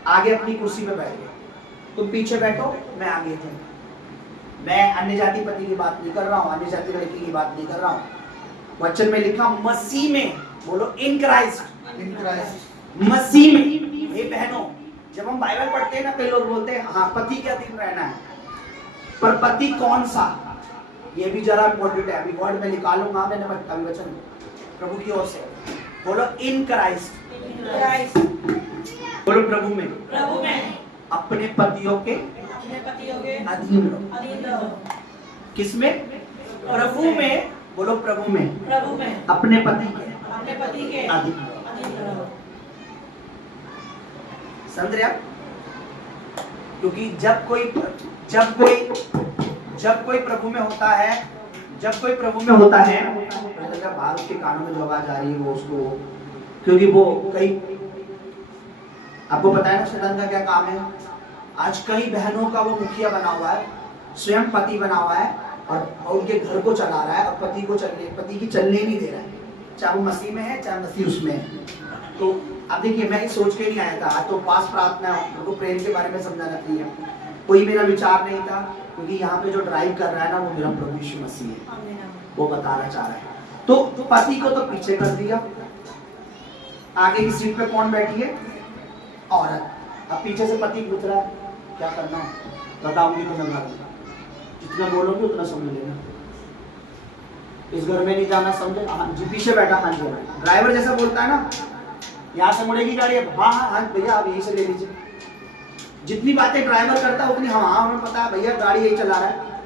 आगे अपनी कुर्सी पे बैठ गए, तुम पीछे बैठो, मैं आगे थे। मैं अन्य जाति पति की बात नहीं कर रहा हूँ, अन्य जाति लड़की की बात नहीं कर रहा हूँ। वचन में लिखा मसीह में, बोलो इन क्राइस्ट, इन क्राइस्ट, मसीह में। ये बहनों, जब हम बाइबल पढ़ते हैं ना, कई लोग बोलते हैं हाँ पति के अधीन रहना है, पर पति कौन सा, ये भी जरा इम्पोर्टेंट है। अभी वर्ड में निकालूंगा, मैंने अभी वचन प्रभु की ओर से, बोलो इन क्राइस्ट, बोलो प्रभु में, प्रभु में अपने पतियों के अधीन रहो। किसमें? प्रभु में, बोलो प्रभु में, प्रभु में अपने पति के अधीन रहो। समझ रहे आप? क्योंकि जब कोई प्रभु में होता है, जब कोई प्रभु में होता है, भारत के कानों में जो आवाज आ रही है वो उसको, क्योंकि वो कई, आपको पता है ना शैतान का क्या काम है। आज कई बहनों का वो मुखिया बना हुआ है, स्वयं पति बना हुआ है, और उनके घर को चला रहा है, और पति की चलने नहीं दे रहा है, चाहे वो मसीह में है चाहे मसीह उसमें है। तो अब देखिए, मैं सोच के नहीं आया था, आज तो पास प्रार्थना उनको प्रेम के बारे में समझाना चाहिए, कोई मेरा विचार नहीं था, क्योंकि यहाँ पे जो ड्राइव कर रहा है ना वो मेरा प्रभु यीशु मसीह है, वो बताना चाह रहा है। तो पति को तो पीछे कर दिया, आगे की सीट पे कौन बैठी है? औरत। अब पीछे से पति पूछ रहा है क्या करना है, बताऊंगी तो समझा दूंगा, जितना बोलोगे उतना समझ लेना। इस घर में नहीं जाना, समझे? हाँ जी, पीछे बैठा, हाँ जी। ड्राइवर जैसा बोलता है ना, यहाँ से मुड़ेगी गाड़ी, हाँ हाँ हाँ भैया आप यहीं से ले लीजिए। जितनी बातें ड्राइवर करता है उतनी हाँ हमें पता है भैया गाड़ी यही चला रहा है,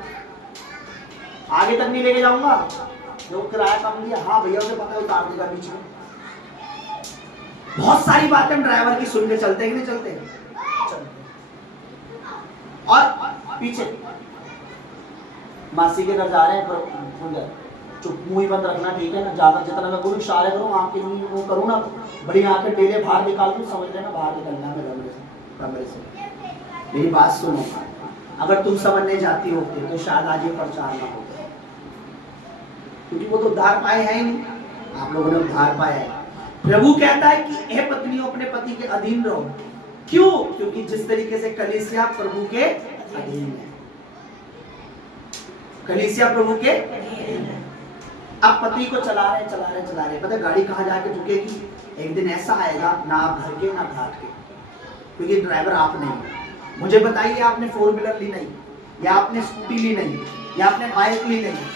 आगे तक नहीं लेके जाऊंगा, जो किराया कम दिया, हाँ भैया उसे पता है उतार देगा बीच में। बहुत सारी बातें हम ड्राइवर की सुन के चलते हैं कि नहीं चलते? और पीछे मासी के घर जा रहे हैं, चुप मुंह बंद रखना, ठीक है ना? ज्यादा जितना मैं बोलूँ इशारे करूँ, आँख के वो करूँ ना, बड़ी आँखें टेढ़े बाहर निकाल दूँ, समझ लेना बाहर निकलना है कमरे से। मेरी बात सुनो, अगर तुम समझने जाती होती तो शायद आज ये प्रचार ना होता, क्योंकि वो तो उद्धार पाए हैं ही नहीं, आप लोगों ने उद्धार पाया है। प्रभु कहता है कि हे पत्नियों अपने पति के अधीन रहो। क्यों? क्योंकि जिस तरीके से कलीसिया प्रभु के अधीन है। कलीसिया प्रभु के। अब पति को चला रहे पता है गाड़ी कहाँ जाके रुकेगी? एक दिन ऐसा आएगा ना आप घर के ना घाट के, क्योंकि ड्राइवर आप नहीं। मुझे बताइए, आपने 4 व्हीलर ली नहीं, या आपने स्कूटी ली नहीं, या आपने बाइक ली नहीं,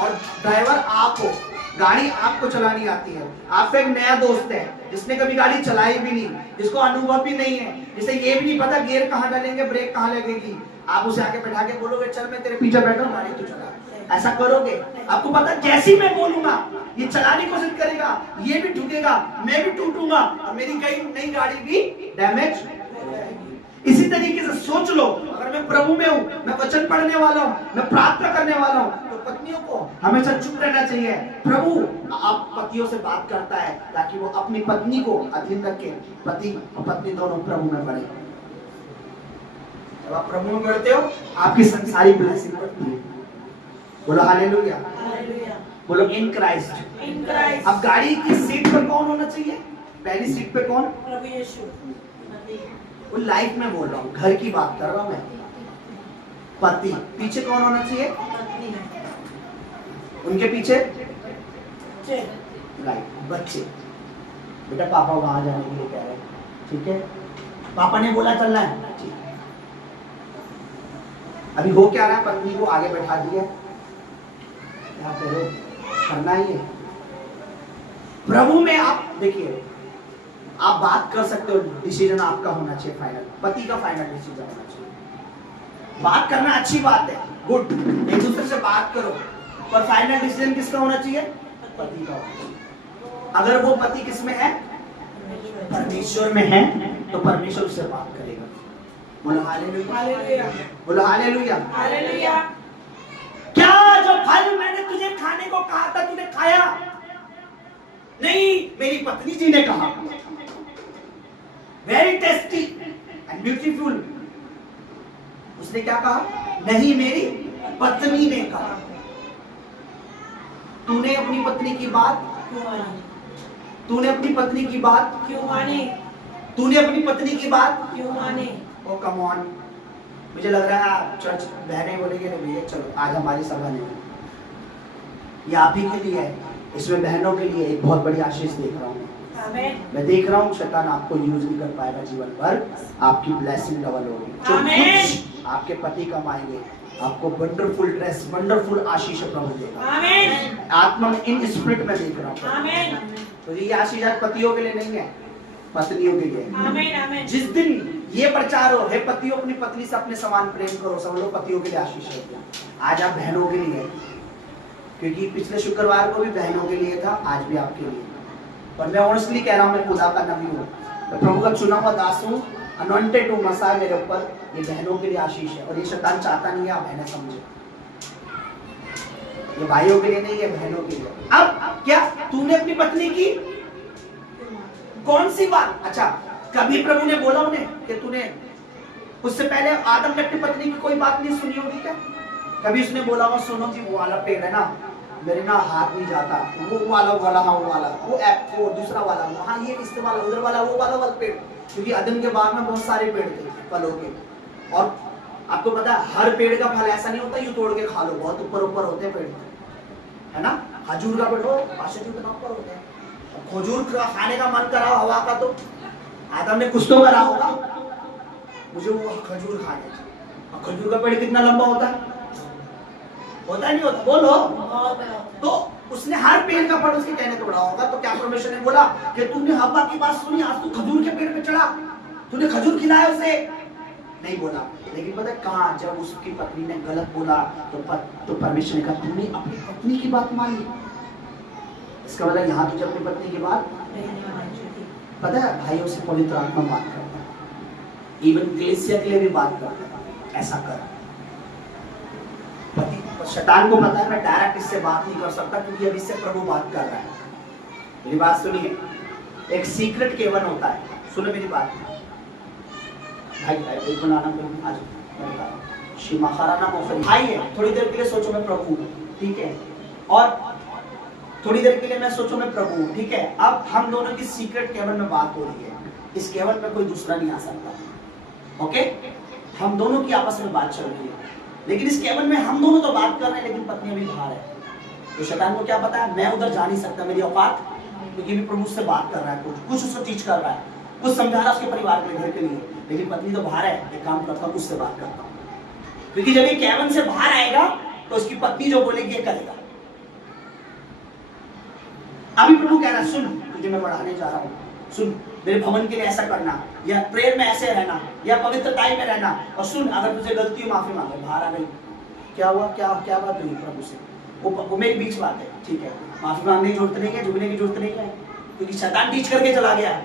और ड्राइवर आप हो, गाड़ी आपको चलानी आती है। आपसे एक नया दोस्त है जिसने कभी गाड़ी चलाई भी नहीं, जिसको अनुभव भी नहीं है, जिसे ये भी नहीं पता गियर कहाँ डालेंगे, ब्रेक कहाँ लगेगी। आप उसे आके बैठा के बोलोगे चल मैं तेरे पीछे बैठा हूँ, गाड़ी तू चला, ऐसा करोगे? आपको पता जैसी मैं बोलूंगा ये चलाने की कोशिश करेगा, ये भी ठुकेगा, मैं भी टूटूंगा, और मेरी कई नई गाड़ी भी डैमेज। इसी तरीके से सोच लो, अगर मैं प्रभु में हूँ, मैं वचन पढ़ने वाला हूँ, मैं प्रार्थना करने वाला हूँ, तो पत्नियों को हमेशा चुप रहना चाहिए। प्रभु आप पतियों से बात करता है ताकि वो अपनी पत्नी को अधीन रखे, पति और पत्नी दोनों प्रभु में बढ़े। जब आप प्रभु में बढ़ते हो आपकी संसारी ब्लेसिंग बढ़ती है। बोलो हालेलुया, बोलो इन क्राइस्ट। अब गाड़ी की सीट पर कौन होना चाहिए? पहली सीट पे कौन? प्रभु यीशु। वो लाइफ में बोल रहा हूँ, घर की बात कर रहा हूँ मैं। पति पीछे कौन होना चाहिए? उनके पीछे लाइफ, बच्चे। बेटा पापा वहां जाने के लिए कह रहे हैं, ठीक है, पापा ने बोला चलना है, ठीक है। अभी हो क्या रहा है? पत्नी को आगे बैठा दिया, क्या करो, करना ही है। प्रभु में आप देखिए, आप बात कर सकते हो, डिसीजन आपका होना चाहिए फाइनल, पति का फाइनल डिसीजन होना चाहिए। बात करना अच्छी बात है, गुड, एक दूसरे से बात करो, पर फाइनल डिसीजन किसका होना चाहिए? पति का होना चाहिए। अगर वो पति किसमें है? परमेश्वर में है, तो परमेश्वर उससे बात करेगा। बोलो हालेलुया, बोलो हालेलुया। क्या जो फल मैंने तुझे खाने को कहा था तूने खाया? नहीं, मेरी पत्नी जी ने कहा वेरी टेस्टी एंड ब्यूटीफुल। उसने क्या कहा? नहीं, मेरी पत्नी ने कहा। तूने अपनी पत्नी की बात क्यों मानी? तूने अपनी पत्नी की बात क्यों मानी? तूने अपनी पत्नी की बात क्यों मानी? ओ कम ऑन, मुझे लग रहा है चर्च बहनें बोलेंगे नहीं भैया चलो आज हमारी सभा नहीं, ये आप ही के लिए है, इसमें बहनों के लिए एक बहुत बड़ी आशीष देख रहा हूँ मैं। देख रहा हूँ शैतान आपको यूज नहीं कर पाएगा जीवन भर, आपकी ब्लेसिंग डबल होगी। जो कुछ आपके पति कमाएंगे, आपको वंडरफुल ड्रेस, वंडरफुल आशीष प्रभु देगा। आत्मा में इन स्पिरिट में देख रहा हूँ। तो ये आशीष आज पतियों के लिए नहीं है, पत्नियों के लिए। जिस दिन ये प्रचार हो, हे पतियों अपनी पत्नी से अपने समान प्रेम करो, सब लोग पतियों के लिए आशीष है। आज आप बहनों के लिए, क्योंकि पिछले शुक्रवार को भी बहनों के लिए था, आज भी आपके लिए। और मैं ऑनेस्टली कह रहा हूँ, मैं खुदा का नबी हूँ, मैं प्रभु का चुना हुआ दास हूँ, अनॉइंटेड हूँ, मसा मेरे ऊपर। ये बहनों के लिए आशीष है, और ये शैतान चाहता नहीं है आप बहनें समझे। ये भाइयों के लिए नहीं है, बहनों के लिए। अब क्या तूने अपनी पत्नी की कौन सी बात? अच्छा, कभी प्रभु ने बोला उन्हें कि तूने उससे पहले आदम ने अपनी पत्नी की कोई बात नहीं सुनी होगी क्या? कभी उसने बोला हो सुनो कि वो वाला पेड़ है ना, मेरे ना हाथ नहीं जाता, वो वाला हाँ वो वाला, वो ऐप वो दूसरा वाला, हाँ ये इससे वाला, उधर वाला, वो वाला पेड़। क्योंकि आदम के बाग में बहुत सारे पेड़ थे फलों के, और आपको पता है हर पेड़ का फल ऐसा नहीं होता यूं तोड़ के खा लो, बहुत ऊपर ऊपर होते हैं पेड़, है ना। खजूर का पेड़ हो पास उतना ऊपर होते हैं, खजूर खाने का मन करा हवा का, तो आदम ने कुछ तो करा होगा, मुझे वो खजूर खाने। और खजूर का पेड़ कितना लंबा होता है? होता नहीं होता? बोलो। तो उसने हर पेड़ का फल उसके कहने को बड़ा होगा। तो क्या परमेश्वर ने बोला कि तूने हवा की बात सुनी, आज तू खजूर के पेड़ पे चढ़ा, तूने खजूर खिलाया उसे? नहीं बोला। लेकिन पता है कहाँ, जब उसकी पत्नी ने गलत बोला तो परमेश्वर ने कहा तूने अपनी पत्नी की बात मानी। इसका मतलब यहाँ तुझे अपनी पत्नी की बात पता है, भाइयों से पवित्र आत्मा बात करता है, इवन कलीसिया के लिए भी बात करता है, ऐसा कर। पति शैतान को पता है मैं डायरेक्ट इससे बात नहीं कर सकता, क्योंकि अभी इससे प्रभु बात कर रहा है। मेरी बात सुनिए, एक सीक्रेट केवन होता है, सुनो मेरी बात भाई, एक बनाना आज शिमा खराना मोफरी आइए, थोड़ी देर के लिए सोचो मैं प्रभु हूँ, ठीक है, और थोड़ी देर के लिए मैं सोचो मैं प्रभु हूँ, ठीक है। अब हम दोनों की सीक्रेट केवन में बात हो रही है, इस केवन में कोई दूसरा नहीं आ सकता, ओके। हम दोनों की आपस में बात चल रही है, लेकिन इस केबिन में हम दोनों तो बात कर रहे हैं, लेकिन पत्नी अभी बाहर है। तो शैतान को क्या पता है, मैं उधर जा नहीं सकता, मेरी औकात, क्योंकि भी प्रभु से बात कर रहा है, कुछ उसको टीच कर रहा है, कुछ समझा रहा है उसके परिवार के लिए, घर के लिए, लेकिन पत्नी तो बाहर है। एक काम करता हूँ, उससे बात करता हूँ, क्योंकि जब ये केबिन से बाहर आएगा तो उसकी पत्नी जो बोलेगी ये करेगा। अभी प्रभु कह रहा है, सुन तुझे मैं बढ़ाने जा रहा हूँ, सुन मेरे भवन के लिए ऐसा करना, या प्रेयर में ऐसे रहना, या पवित्रताई में रहना, और सुन अगर तुझे गलती हो माफी मांगे। बाहर आ गई, क्या हुआ, क्या क्या बात हुई प्रभु से, वो मेरी बीच बात है, ठीक है, माफी मांगने की जरूरत नहीं है, झुकने की जरूरत नहीं है, क्योंकि शैतान टीच करके चला गया है।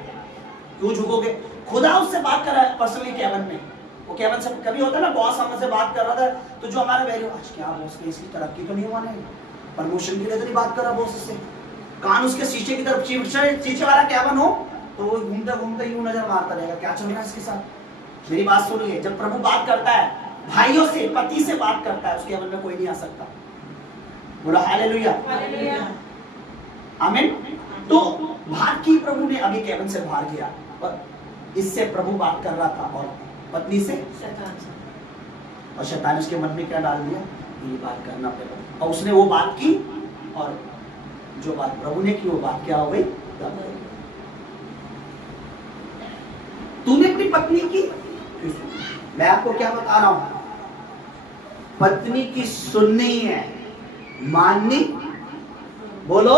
क्यों झुकोगे? खुदा उससे बात कर रहा है पर्सनली केबिन में। वो केबिन से कभी होता है ना, बॉस हमसे बात कर रहा था, तो जो हमारा वैल्यू, आज क्या बॉस की इसकी तरक्की तो नहीं हुआ, नहीं प्रमोशन के लिए तो नहीं बात कर रहा बॉस से, कान उसके शीशे की तरफ, शीशे वाला केबिन हो तो वो घूमते घूमते यूं नजर मारता रहेगा, क्या चल रहा है इसके साथ। मेरी बात सुनिए, जब प्रभु बात करता है भाइयों से, पति से बात करता है, उसके केबिन में कोई नहीं आ सकता। बोला हालेलुया, आमीन। तो भाग की प्रभु ने अभी केबिन से बाहर किया, और इससे प्रभु बात कर रहा था, और पत्नी से शैतान से, और शैतान उसके मन में क्या डाल दिया, ये बात करना पड़ेगा, और उसने वो बात की, और जो बात प्रभु ने की वो बात क्या हो गई, तूने अपनी पत्नी की, मैं आपको क्या बता रहा हूं, पत्नी की सुननी है, माननी बोलो,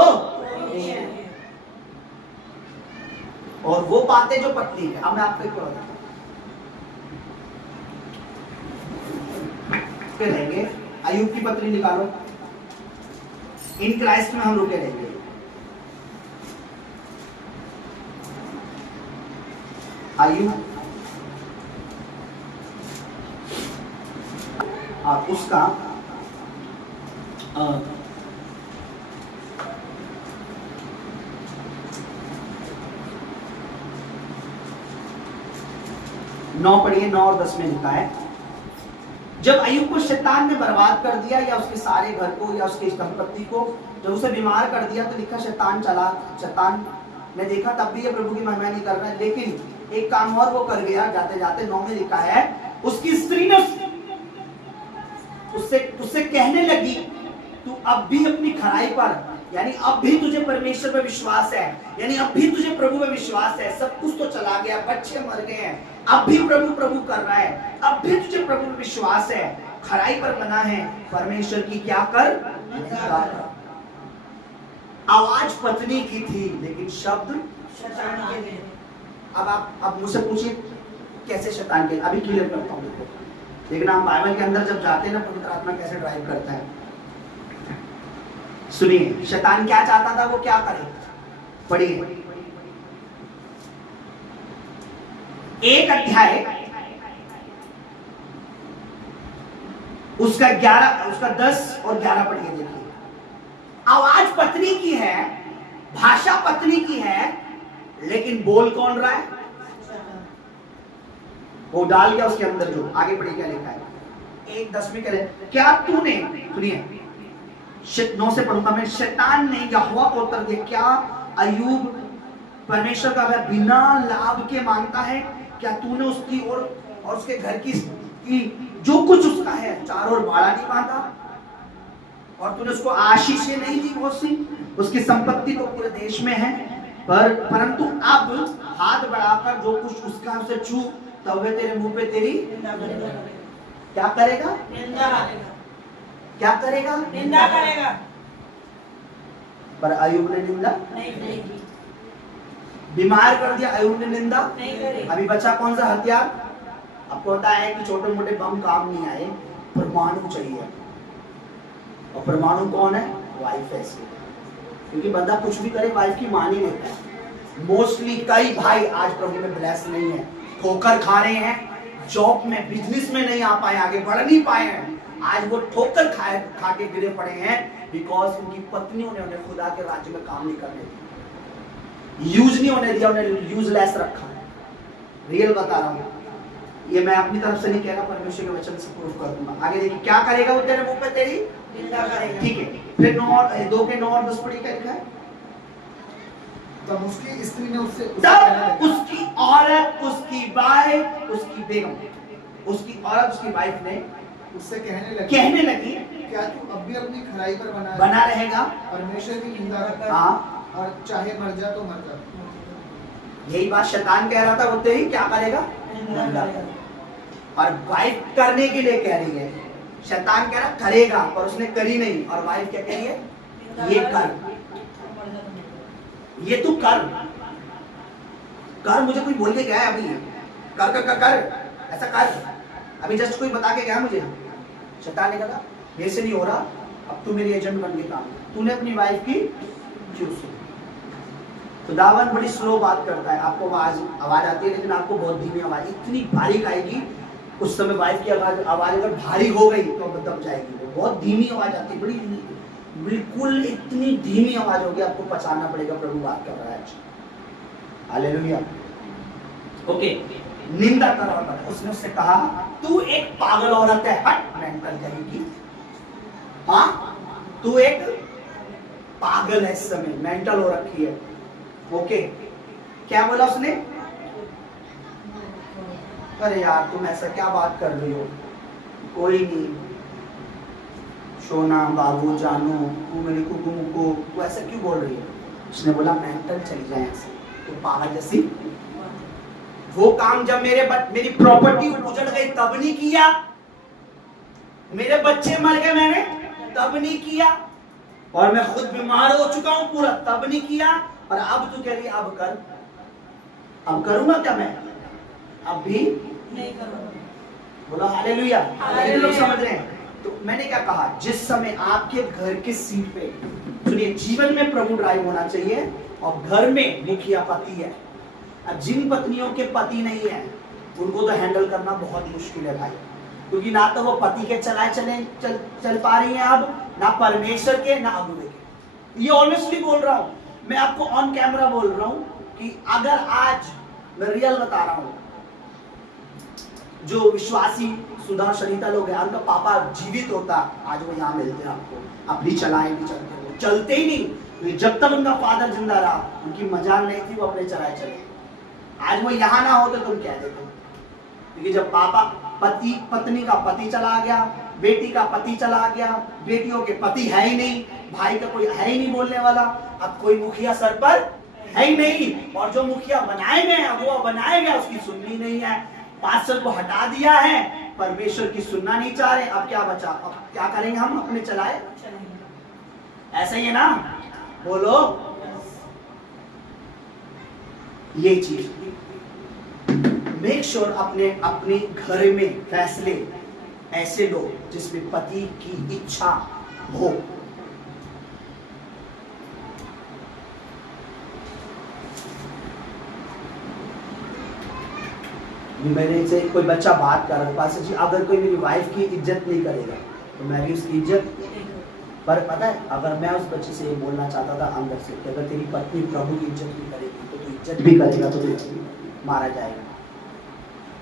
और वो बातें जो पत्नी है। अब मैं आपको क्या बताऊं, रहेंगे अय्यूब की पत्नी निकालो, इन क्राइस्ट में हम रुके रहेंगे। अय्यूब और उसका नौ पढ़िए, 9 और 10 में लिखा है, जब अय्यूब को शैतान ने बर्बाद कर दिया, या उसके सारे घर को, या उसकी संपत्ति को, जब उसे बीमार कर दिया, तो लिखा शैतान ने देखा, तब भी ये प्रभु की महिमा नहीं कर रहा है, लेकिन एक काम और वो कर गया, जाते जाते 9 में लिखा है, उसकी स्त्री ने उससे कहने लगी, तू अब भी अपनी खराई पर, यानी अब भी तुझे परमेश्वर पे विश्वास है, यानी अब भी तुझे प्रभु पे विश्वास है, सब कुछ तो चला गया, बच्चे मर गए हैं, अब भी प्रभु प्रभु कर रहा है, अब भी तुझे प्रभु पे विश्वास है, खराई पर बना है, परमेश्वर की क्या कर, आवाज पत्नी की थी, लेकिन शब्द शैतान के थे। अब मुझसे पूछिए कैसे शैतान के, अभी क्लियर करता हूँ। लेकिन हम बाइबल के अंदर जब जाते हैं ना, पवित्र आत्मा कैसे ड्राइव करता है, सुनिए शैतान क्या चाहता था, वो क्या करे, पढ़िए 1 अध्याय उसका 10 और 11 पढ़िए, देखिए आवाज पत्नी की है, भाषा पत्नी की है, लेकिन बोल कौन रहा है, वो डाल गया उसके अंदर। जो आगे पढ़िए क्या लिखा है, 1:10 में कह रहे, क्या तूने, सुनिए 9 से पढ़ूंगा मैं, शैतान ने यहोवा को उत्तर दिया, क्या अय्यूब परमेश्वर का वह बिना लाभ के मांगता है, क्या तूने उसकी और उसके घर की जो कुछ उसका है चारों ओर भाड़ा नहीं बांधा, और तूने उसको आशीषें नहीं दी बहुत सी, उसकी संपत्ति तो पूरे देश में है, परंतु अब हाथ बढ़ाकर जो कुछ उसका उसे छू, तब वे तेरे मुंह पे तेरी क्या करेगा, क्या करेगा, निंदा करेगा। पर अय्यूब ने निंदा नहीं, बीमार कर दिया, अय्यूब ने निंदा नहीं करी। अभी बचा कौन सा हथियार, आपको पता है कि छोटे मोटे बम काम नहीं आए, परमाणु चाहिए, और परमाणु कौन है, वाइफ है इसकी, क्योंकि बंदा कुछ भी करे वाइफ की मान ही लेता है। मोस्टली कई भाई आज प्रभु में ब्लेस नहीं है, ठोकर खा रहे हैं, जॉब में बिजनेस में नहीं आ पाए, आगे बढ़ नहीं पाए हैं, आज वो ठोकर खा के गिरे पड़े हैं, बिकॉज उनकी पत्नियों ने उन्हें खुदा के राज्य में काम नहीं करने दिया, यूज नहीं होने दिया, उन्हें यूजलेस रखा है। रियल बता रहा हूँ, ये मैं अपनी तरफ से नहीं कह रहा, परमेश्वर के वचन से प्रूफ कर दूंगा। आगे देखिए क्या करेगा, वो तेरे मुंह पे तेरी निंदा करेगा, ठीक है। फिर 2 के 9 और 10 पढ़िए क्या लिखा है, तब उसकी स्त्री ने उससे उसकी औरत, उसकी वाइफ, उसकी बेगम, उसकी औरत, उसकी वाइफ ने उससे कहने लगी क्या तू अब भी अपनी खराई पर बना रहेगा? परमेश्वर की निंदा कर, हाँ, और चाहे मर जा तो मर जा। यही बात शैतान कह रहा था, बोलते ही क्या करेगा? और वाइफ करने के लिए कह रही है। शैतान कह रहा करेगा, पर उसने करी नहीं, और वाइफ क्या कह रही है? ये कर, ये तू कर, मुझे कोई बोल के गया है अभी, कर ऐसा कर, अभी जस्ट कोई बता के गया मुझे। शैतान ने कहा मेरे से नहीं हो रहा, अब तू मेरी एजेंट बन के काम, तूने अपनी वाइफ की क्यों सुनी? खुदावन बड़ी स्लो बात करता है, आपको आवाज आती है, लेकिन आपको बहुत धीमी आवाज, इतनी बारीक आएगी। उस समय वाइफ की आवाज अगर भारी हो गई तो दब जाएगी, वो बहुत धीमी आवाज आती है, बड़ी बिल्कुल इतनी धीमी आवाज होगी, आपको पछाड़ना पड़ेगा प्रभु बात कर रहा है। हालेलुया। ओके, निंदा कर रहा था, उसने उससे कहा तू एक पागल औरत है, हट, मेंटल कहेगी। हाँ, तू एक पागल है, इस समय मेंटल हो रखी है। ओके, क्या बोला उसने? अरे यार तुम ऐसा क्या बात कर रही हो, कोई नहीं, सोना बाबू जानू, तू मेरे कुकू मुकू, तू ऐसा क्यों बोल रही है? उसने बोला मेंटल चली जाए ऐसे, तो पागल जैसी। वो काम जब मेरी प्रॉपर्टी उजड़ गई तब नहीं किया, मेरे बच्चे मर गए मैंने तब नहीं किया, और मैं खुद बीमार हो चुका हूं पूरा तब नहीं किया, और अब तू कह रही अब कर। अब करूंगा क्या मैं? अब भी नहीं करूंगा। बोला हालेलुया। हालेलुया। लोग समझ रहे हैं? तो मैंने क्या कहा, जिस समय आपके घर के सीट पे, सुनिए, जीवन में प्रभु ड्राइव होना चाहिए, और घर में मुखिया पति है। अब जिन पत्नियों के पति नहीं है उनको तो हैंडल करना बहुत मुश्किल है भाई, क्योंकि ना तो वो पति के चल पा रही हैं अब, ना परमेश्वर के, ना अगुवे के। ये ऑनेस्टली बोल रहा हूं मैं, आपको ऑन कैमरा बोल रहा हूं कि अगर आज मैं रियल बता रहा हूं, जो विश्वासी सुधा शरीता लोग हैं, उनका पापा जीवित होता, आज वो यहाँ मिलते हैं आपको, अपनी चलाए भी चलते, वो चलते ही नहीं, जब तक उनका फादर जिंदा रहा, उनकी मजाल नहीं थी, वो अपने चलाए चले। आज वो यहाँ ना हो तो तुम कह देते, क्योंकि जब पापा पत्नी का पति चला गया, बेटी का पति चला गया, बेटियों के पति है ही नहीं, भाई का कोई है ही नहीं बोलने वाला, अब कोई मुखिया सर पर है ही नहीं, और जो मुखिया बनाए गए वो बनाए गए, उसकी सुननी नहीं है, पास्टर को हटा दिया है, परमेश्वर की सुनना नहीं चाह रहे, अब क्या बचा? अब क्या करेंगे हम? अपने चलाए, ऐसा ही है ना? बोलो, ये चीज मेक श्योर अपने घर में फैसले ऐसे लो जिसमें पति की इच्छा हो। मेरे से कोई बच्चा बात कर रहा है, पास जी अगर कोई मेरी वाइफ की इज्जत नहीं करेगा तो मैं भी उसकी इज्जत, पर पता है अगर मैं उस बच्चे से ये बोलना चाहता था अंदर से कि अगर तेरी पत्नी प्रभु की इज्जत नहीं करेगी तो तू इज्जत भी करेगा तो तू मारा जाएगा,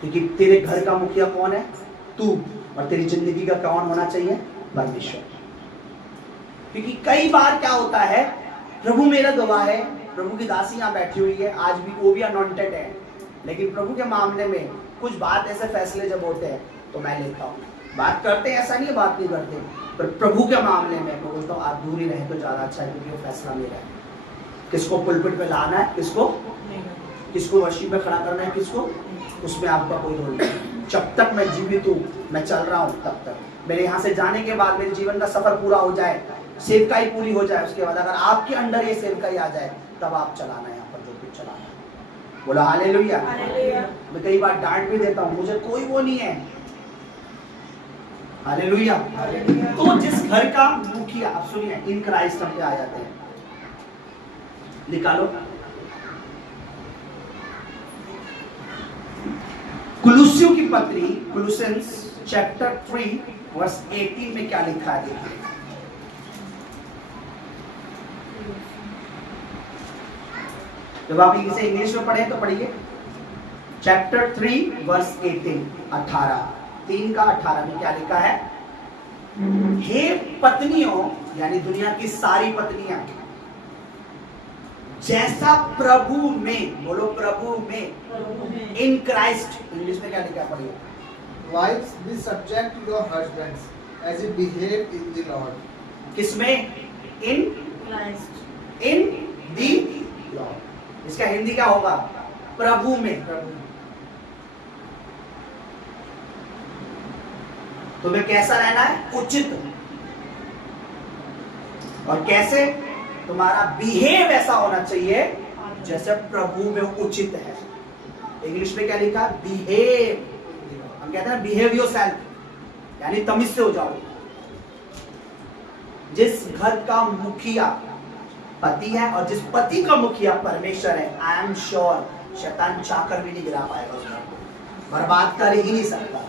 क्योंकि तेरे घर का मुखिया कौन है? तू, और तेरी जिंदगी का कौन होना चाहिए? परमेश्वर। क्योंकि कई बार क्या होता है, प्रभु मेरा गवाह है, प्रभु की दासी यहाँ बैठी हुई है, आज भी वो भी अनॉइंटेड है, लेकिन प्रभु के मामले में कुछ बात ऐसे फैसले जब होते हैं तो मैं लेता हूँ। बात करते हैं, ऐसा नहीं बात नहीं करते, पर प्रभु के मामले में मैं बोलता हूँ आप दूर ही रहे तो ज्यादा अच्छा है, क्योंकि वो फैसला मेरा है। किसको पुलपिट पे लाना है, किसको वर्शिप में खड़ा करना है, किसको, उसमें आपका कोई रोल नहीं। जब तक मैं जीवित हूँ, मैं चल रहा हूँ, तब तक मेरे यहाँ से जाने के बाद मेरे जीवन का सफर पूरा हो जाए, सेवकाई पूरी हो जाए, उसके बाद अगर आपके अंडर ये सेवकाई आ जाए तब आप चलाना है यहाँ पर जो कुछ चलाना है। बोला हालेलुया। मैं कई बार डांट भी देता हूँ, मुझे कोई वो नहीं है। हालेलुया। तो जिस घर का मुखिया, आप सुनिए, इन क्राइस्ट हम पे आ जाते हैं, निकालो कुलुस्सियों की पत्री, कुलुसियंस चैप्टर 3 वर्स 18 में क्या लिखा है देखिए। जब आप इसे इंग्लिश में पढ़े तो पढ़िए, चैप्टर 3 वर्स 18 3 का 18 में क्या लिखा है? हे पत्नियों, यानी दुनिया की सारी पत्नियां, जैसा प्रभु में, बोलो प्रभु में, इन क्राइस्ट, इंग्लिश में क्या लिखा पढ़िए, Wives, be subject to your husbands, as you behave in the Lord. किसमें? इन दी Lord. इसका हिंदी क्या होगा? प्रभु में। प्रभु। तुम्हें कैसा रहना है? उचित। और कैसे? तुम्हारा बिहेव ऐसा होना चाहिए जैसे प्रभु में उचित है। इंग्लिश में क्या लिखा? बिहेव। हम कहते हैं बिहेव योरसेल्फ, यानी तमीज से हो जाओ। जिस घर का मुखिया पति है और जिस पति का मुखिया परमेश्वर है, आई एम श्योर शैतान चाकर भी नहीं गिरा पाएगा उस घर को, बर्बाद कर ही नहीं सकता।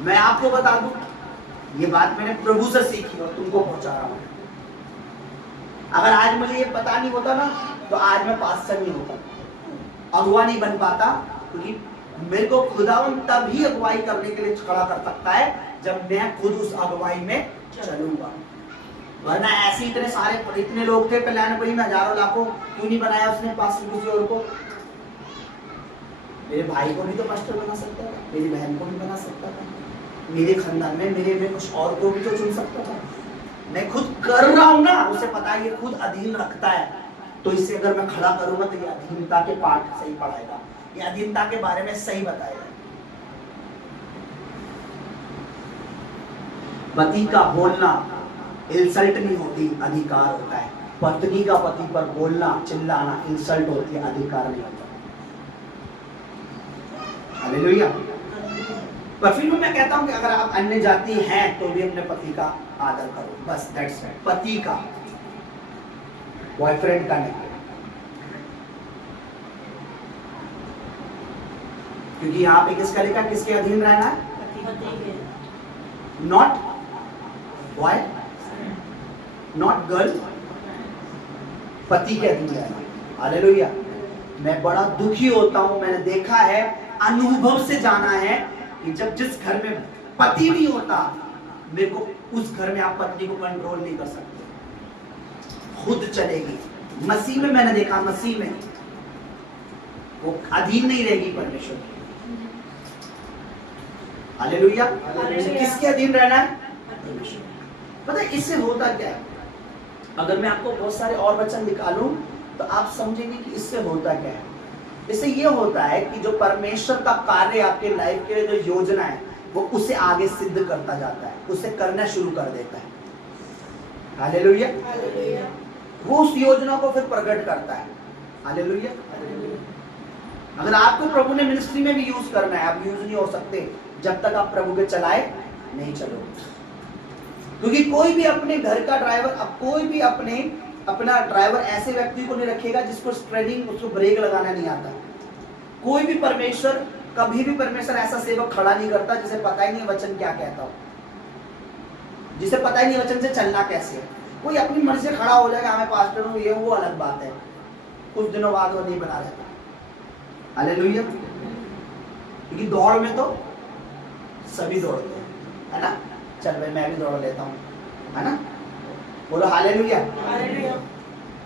मैं आपको बता दूं, ये बात मैंने प्रभु से सीखी और तुमको पहुंचा रहा हूं। अगर आज मुझे ये पता नहीं होता ना, तो आज मैं पास्टर नहीं होता, अगुवा नहीं बन पाता, क्योंकि मेरे को खुदावन तभी अगुवाई करने के लिए खड़ा कर सकता है जब मैं खुद उस अगुवाई में चलूंगा। वरना ऐसे इतने सारे इतने लोग थे कल्याणपुरी में, हजारों लाखों, क्यों नहीं बनाया उसने पास्टर किसी और को? मेरे भाई को भी तो पास्टर बना सकता था, मेरी बहन को भी बना सकता था, मेरे खानदान में मेरे में कुछ और को भी तो चुन सकता था। मैं खुद कर रहा हूं ना, उसे पता है ये खुद अधीन रखता है, तो इसे अगर मैं खड़ा करूंगा तो ये अधीनता के पाठ सही पढ़ाएगा, ये अधीनता के बारे में सही बताएगा। पति का बोलना इंसल्ट नहीं होती, अधिकार होता है। पत्नी का पति पर बोलना, चिल्लाना इंसल्ट होती है, अधिकार नहीं होता। हालेलुया। पर फिर भी मैं कहता हूं कि अगर आप अन्य जाति हैं तो भी अपने पति का आदर करो, बस दैट्स इट। पति का, बॉयफ्रेंड का नहीं। क्योंकि यहाँ पे किसका लिखा, किसके अधीन रहना है? नॉट बॉय, नॉट गर्ल, पति के अधीन रहना। हालेलुया। मैं बड़ा दुखी होता हूं, मैंने देखा है, अनुभव से जाना है कि जब जिस घर में पति नहीं होता, मेरे को उस घर में आप पत्नी को कंट्रोल नहीं कर सकते, खुद चलेगी। मसीह में मैंने देखा, मसीह में वो अधीन नहीं रहेगी परमेश्वर की। हालेलुया। किसके अधीन रहना है? परमेश्वर। पता है इससे होता क्या है? अगर मैं आपको बहुत सारे और वचन निकालूं तो आप समझेंगे कि इससे होता क्या है। इससे ये होता है कि जो परमेश्वर का कार्य आपके लाइफ के लिए जो योजना है, वो उसे आगे सिद्ध करता जाता है, उसे करना शुरू कर देता है। हालेलुया। वो उस योजना को फिर प्रकट करता है। हालेलुया। अगर आपको प्रभु ने मिनिस्ट्री में भी यूज करना है, आप यूज नहीं हो सकते जब तक आप प्रभु के चलाए नहीं चलोगे। क्योंकि कोई भी अपने घर का ड्राइवर, अब कोई भी अपना ड्राइवर ऐसे व्यक्ति को नहीं रखेगा जिसको स्ट्रेडिंग, उसको ब्रेक लगाना नहीं आता। कोई भी परमेश्वर, कभी भी परमेश्वर ऐसा सेवक खड़ा नहीं करता जिसे पता ही नहीं वचन क्या कहता हो, जिसे पता ही नहीं वचन से चलना कैसे है। कोई अपनी मर्जी से खड़ा हो जाएगा, मैं पास्टर हूँ, ये वो अलग बात है, कुछ दिनों बाद वो नहीं बना रहता। हालेलुया। क्योंकि दौड़ में तो सभी दौड़ते हैं, है ना? चल भाई मैं भी दौड़ लेता हूँ, है ना? बोलो हालेलुया।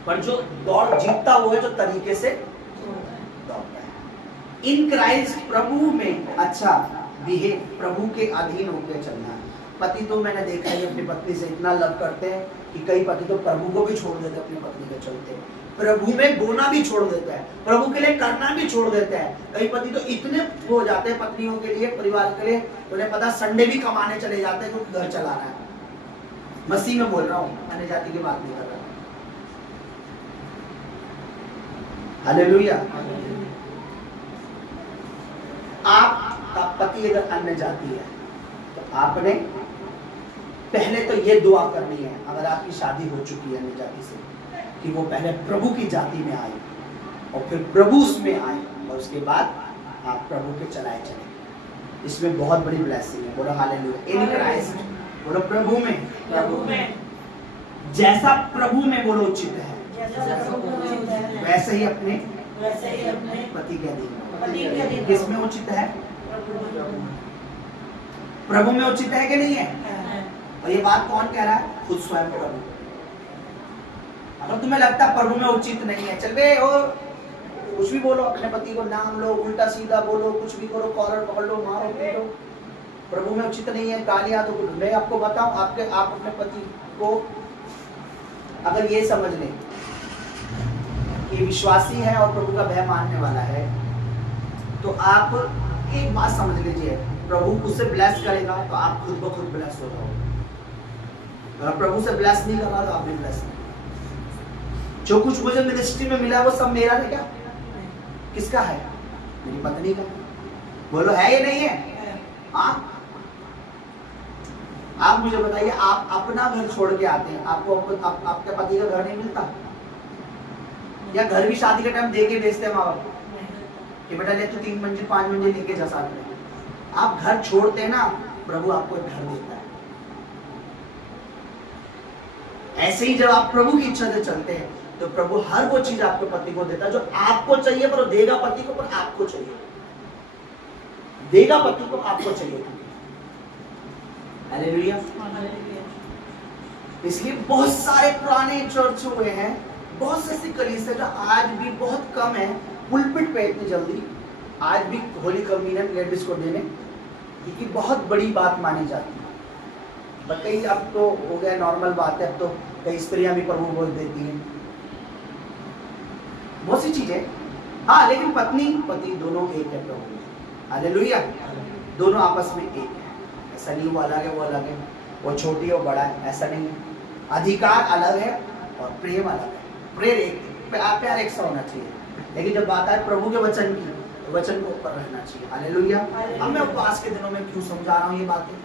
पर जो दौड़ जीतता वो है जो तरीके से दौड़ता है। इन क्राइस्ट, प्रभु में अच्छा बिहेव, प्रभु के अधीन होकर चलना है। पति तो मैंने देखा है अपनी पत्नी से इतना लव करते हैं कि कई पति तो प्रभु को भी छोड़ देते हैं अपनी पत्नी के चलते। प्रभु में बोना भी छोड़ देता है, प्रभु के लिए करना भी छोड़ देता है। कई पति तो इतने हो जाते हैं पत्नियों के लिए, परिवार के लिए, उन्हें पता संडे भी कमाने चले जाते हैं क्योंकि घर चलाना है। मसीह में बोल रहा हूँ, अन्य जाति की बात नहीं कर रहा। हालेलुया। आपका पति अगर अन्य जाति है तो आपने पहले तो ये दुआ करनी है, अगर आपकी शादी हो चुकी है अन्य जाति से, कि वो पहले प्रभु की जाति में आए और फिर प्रभु उसमें आए और उसके बाद आप प्रभु के चलाए चले। इसमें बहुत बड़ी ब्लेसिंग है। बोलो हालेलुया। इन क्राइस्ट, बोलो प्रभु में, जैसा प्रभु में बोलो उचित है, वैसे ही अपने पति के अधीन। किसमें उचित है? प्रभु में उचित है कि नहीं है? और ये बात कौन कह रहा है? खुद स्वयं प्रभु। अगर तुम्हें लगता प्रभु में उचित नहीं है, चल बे ओ कुछ भी बोलो, अपने पति को नाम लो, उल्टा सीधा बोलो, कुछ भी करो, कॉलर पकड़ लो, मारो पीटो, प्रभु में उचित नहीं है, गालियां दो। मैं आपको बताऊं, आप अपने पति को अगर ये समझ लें कि विश्वासी है और प्रभु का भय मानने वाला है, तो आप एक बात समझ लीजिए, प्रभु उससे ब्लेस करेगा तो आप खुद ब खुद ब्लेस हो जाओगे। अगर प्रभु से ब्लेस नहीं कर रहा तो आप भी ब्लेस नहीं। जो कुछ मुझे मिनिस्ट्री में मिला वो सब मेरा है क्या? किसका है? मेरी पत्नी का। बोलो है या नहीं है? हाँ, आप मुझे बताइए, आप अपना घर छोड़ के आते हैं, आपको आपके पति का घर नहीं मिलता? या घर भी शादी के टाइम दे के भेजते हैं माँ बाप कि बेटा ले तू 3 मंजिल 5 मंजिल लेके जा साथ में। आप घर छोड़ते हैं ना, प्रभु आपको एक घर देता है। ऐसे ही जब आप प्रभु की इच्छा से चलते हैं तो प्रभु हर वो चीज आपके पति को देता है जो आपको चाहिए, पर देगा पति को, पर आपको चाहिए, देगा पति को, आपको चाहिए। हालेलुया। इसलिए बहुत सारे पुराने चर्च हुए हैं, बहुत से ऐसी कलीसिया जो आज भी बहुत कम है पुलपिट पे इतनी जल्दी आज भी होली कम्युनियन लेडीज को देने, क्योंकि बहुत बड़ी बात मानी जाती है। पर कई अब तो हो गया नॉर्मल बात है, अब तो कई स्त्रियां भी प्रभु बोल देती हैं, बहुत सी चीजें। हाँ, लेकिन पत्नी पति दोनों एक है प्रभु। हालेलुया। दोनों आपस में एक है। ऐसा नहीं वो अलग है, वो अलग है, वो छोटी और बड़ा है, ऐसा नहीं है। अधिकार अलग है और प्रेम अलग है। प्यार एक सा होना चाहिए, लेकिन जब बात है प्रभु के वचन की, तो वचन को ऊपर रहना चाहिए। हालेलुया। अब मैं उपवास के दिनों में क्यों समझा रहा हूँ ये बातें?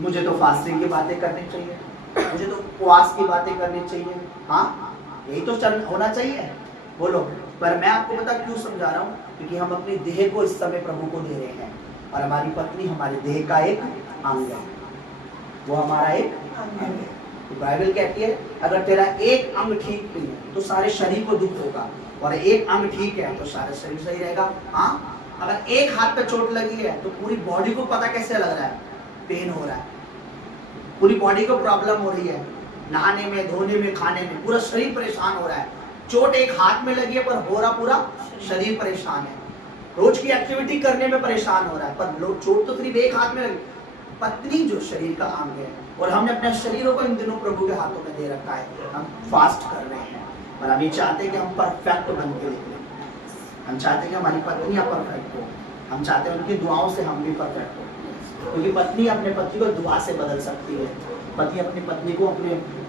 मुझे तो फास्टिंग की बातें करनी चाहिए, मुझे तो उपवास की बातें करनी चाहिए। हाँ, यही तो चल होना चाहिए, बोलो। पर मैं आपको बता क्यों समझा रहा हूँ, क्योंकि हम अपनी देह को इस समय प्रभु को दे रहे हैं, और हमारी पत्नी हमारे देह का एक अंग है, वो हमारा एक अंग है। तो बाइबल कहती है अगर तेरा एक अंग ठीक नहीं है तो सारे शरीर को दुख होगा, और एक अंग ठीक है तो सारा शरीर सही रहेगा। हाँ, अगर एक हाथ पे चोट लगी है तो पूरी बॉडी को पता कैसे लग रहा है? पेन हो रहा है, पूरी बॉडी को प्रॉब्लम हो रही है, नहाने में, धोने में, खाने में, पूरा शरीर परेशान हो रहा है। चोट एक हाथ में लगी है पर हो रहा पूरा शरीर परेशान है, रोज की एक्टिविटी करने में परेशान हो रहा है, पर चोट तो सिर्फ एक हाथ में लगी। पत्नी जो शरीर का अंग है, और हमने अपने शरीरों को इन दिनों प्रभु के हाथों में दे रखा है। हम फास्ट कर रहे हैं और हम ये चाहते हैं कि हम परफेक्ट बन के निकलें। हम चाहते हैं कि हमारी पत्नियां परफेक्ट हो, हम चाहते हैं उनकी दुआओं से हम भी परफेक्ट हो, क्योंकि पत्नी अपने पति को दुआ से बदल सकती है, पति अपनी पत्नी को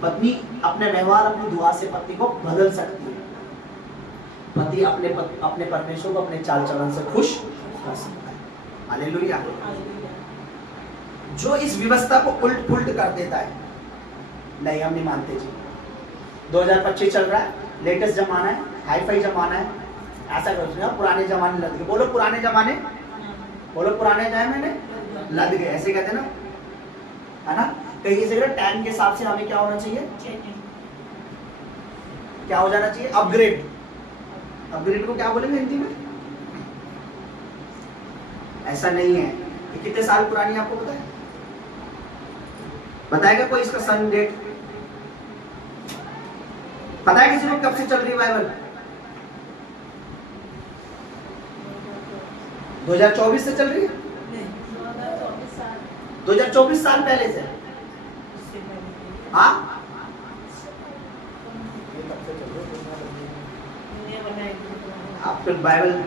पत्नी अपने व्यवहार, अपनी दुआ से पति को बदल सकती है, पति अपने परमेश्वर को अपने चाल चलन से खुश कर सकता है। हालेलुया। जो इस व्यवस्था को उल्ट पुल्ट कर देता है, नहीं हम नहीं मानते जी। 2025 चल रहा है, लेटेस्ट जमाना है, हाईफाई जमाना है, ऐसा कर पुराने जमाने लद गए। बोलो पुराने जमाने, बोलो पुराने जमाने लद गए, ऐसे कहते ना, है ना? कहीं जगह टाइम के हिसाब से हमें क्या होना चाहिए, क्या हो जाना चाहिए? अपग्रेड। अपग्रेड को क्या बोलेंगे हिंदी में? ऐसा नहीं है। ये कितने साल पुरानी आपको पता है? बताएगा कोई इसका सन डेट? पता है किसी को कब से चल रही बाइबल? 2024 से चल रही है? 2024 साल पहले से। हाँ, आपको बाइबल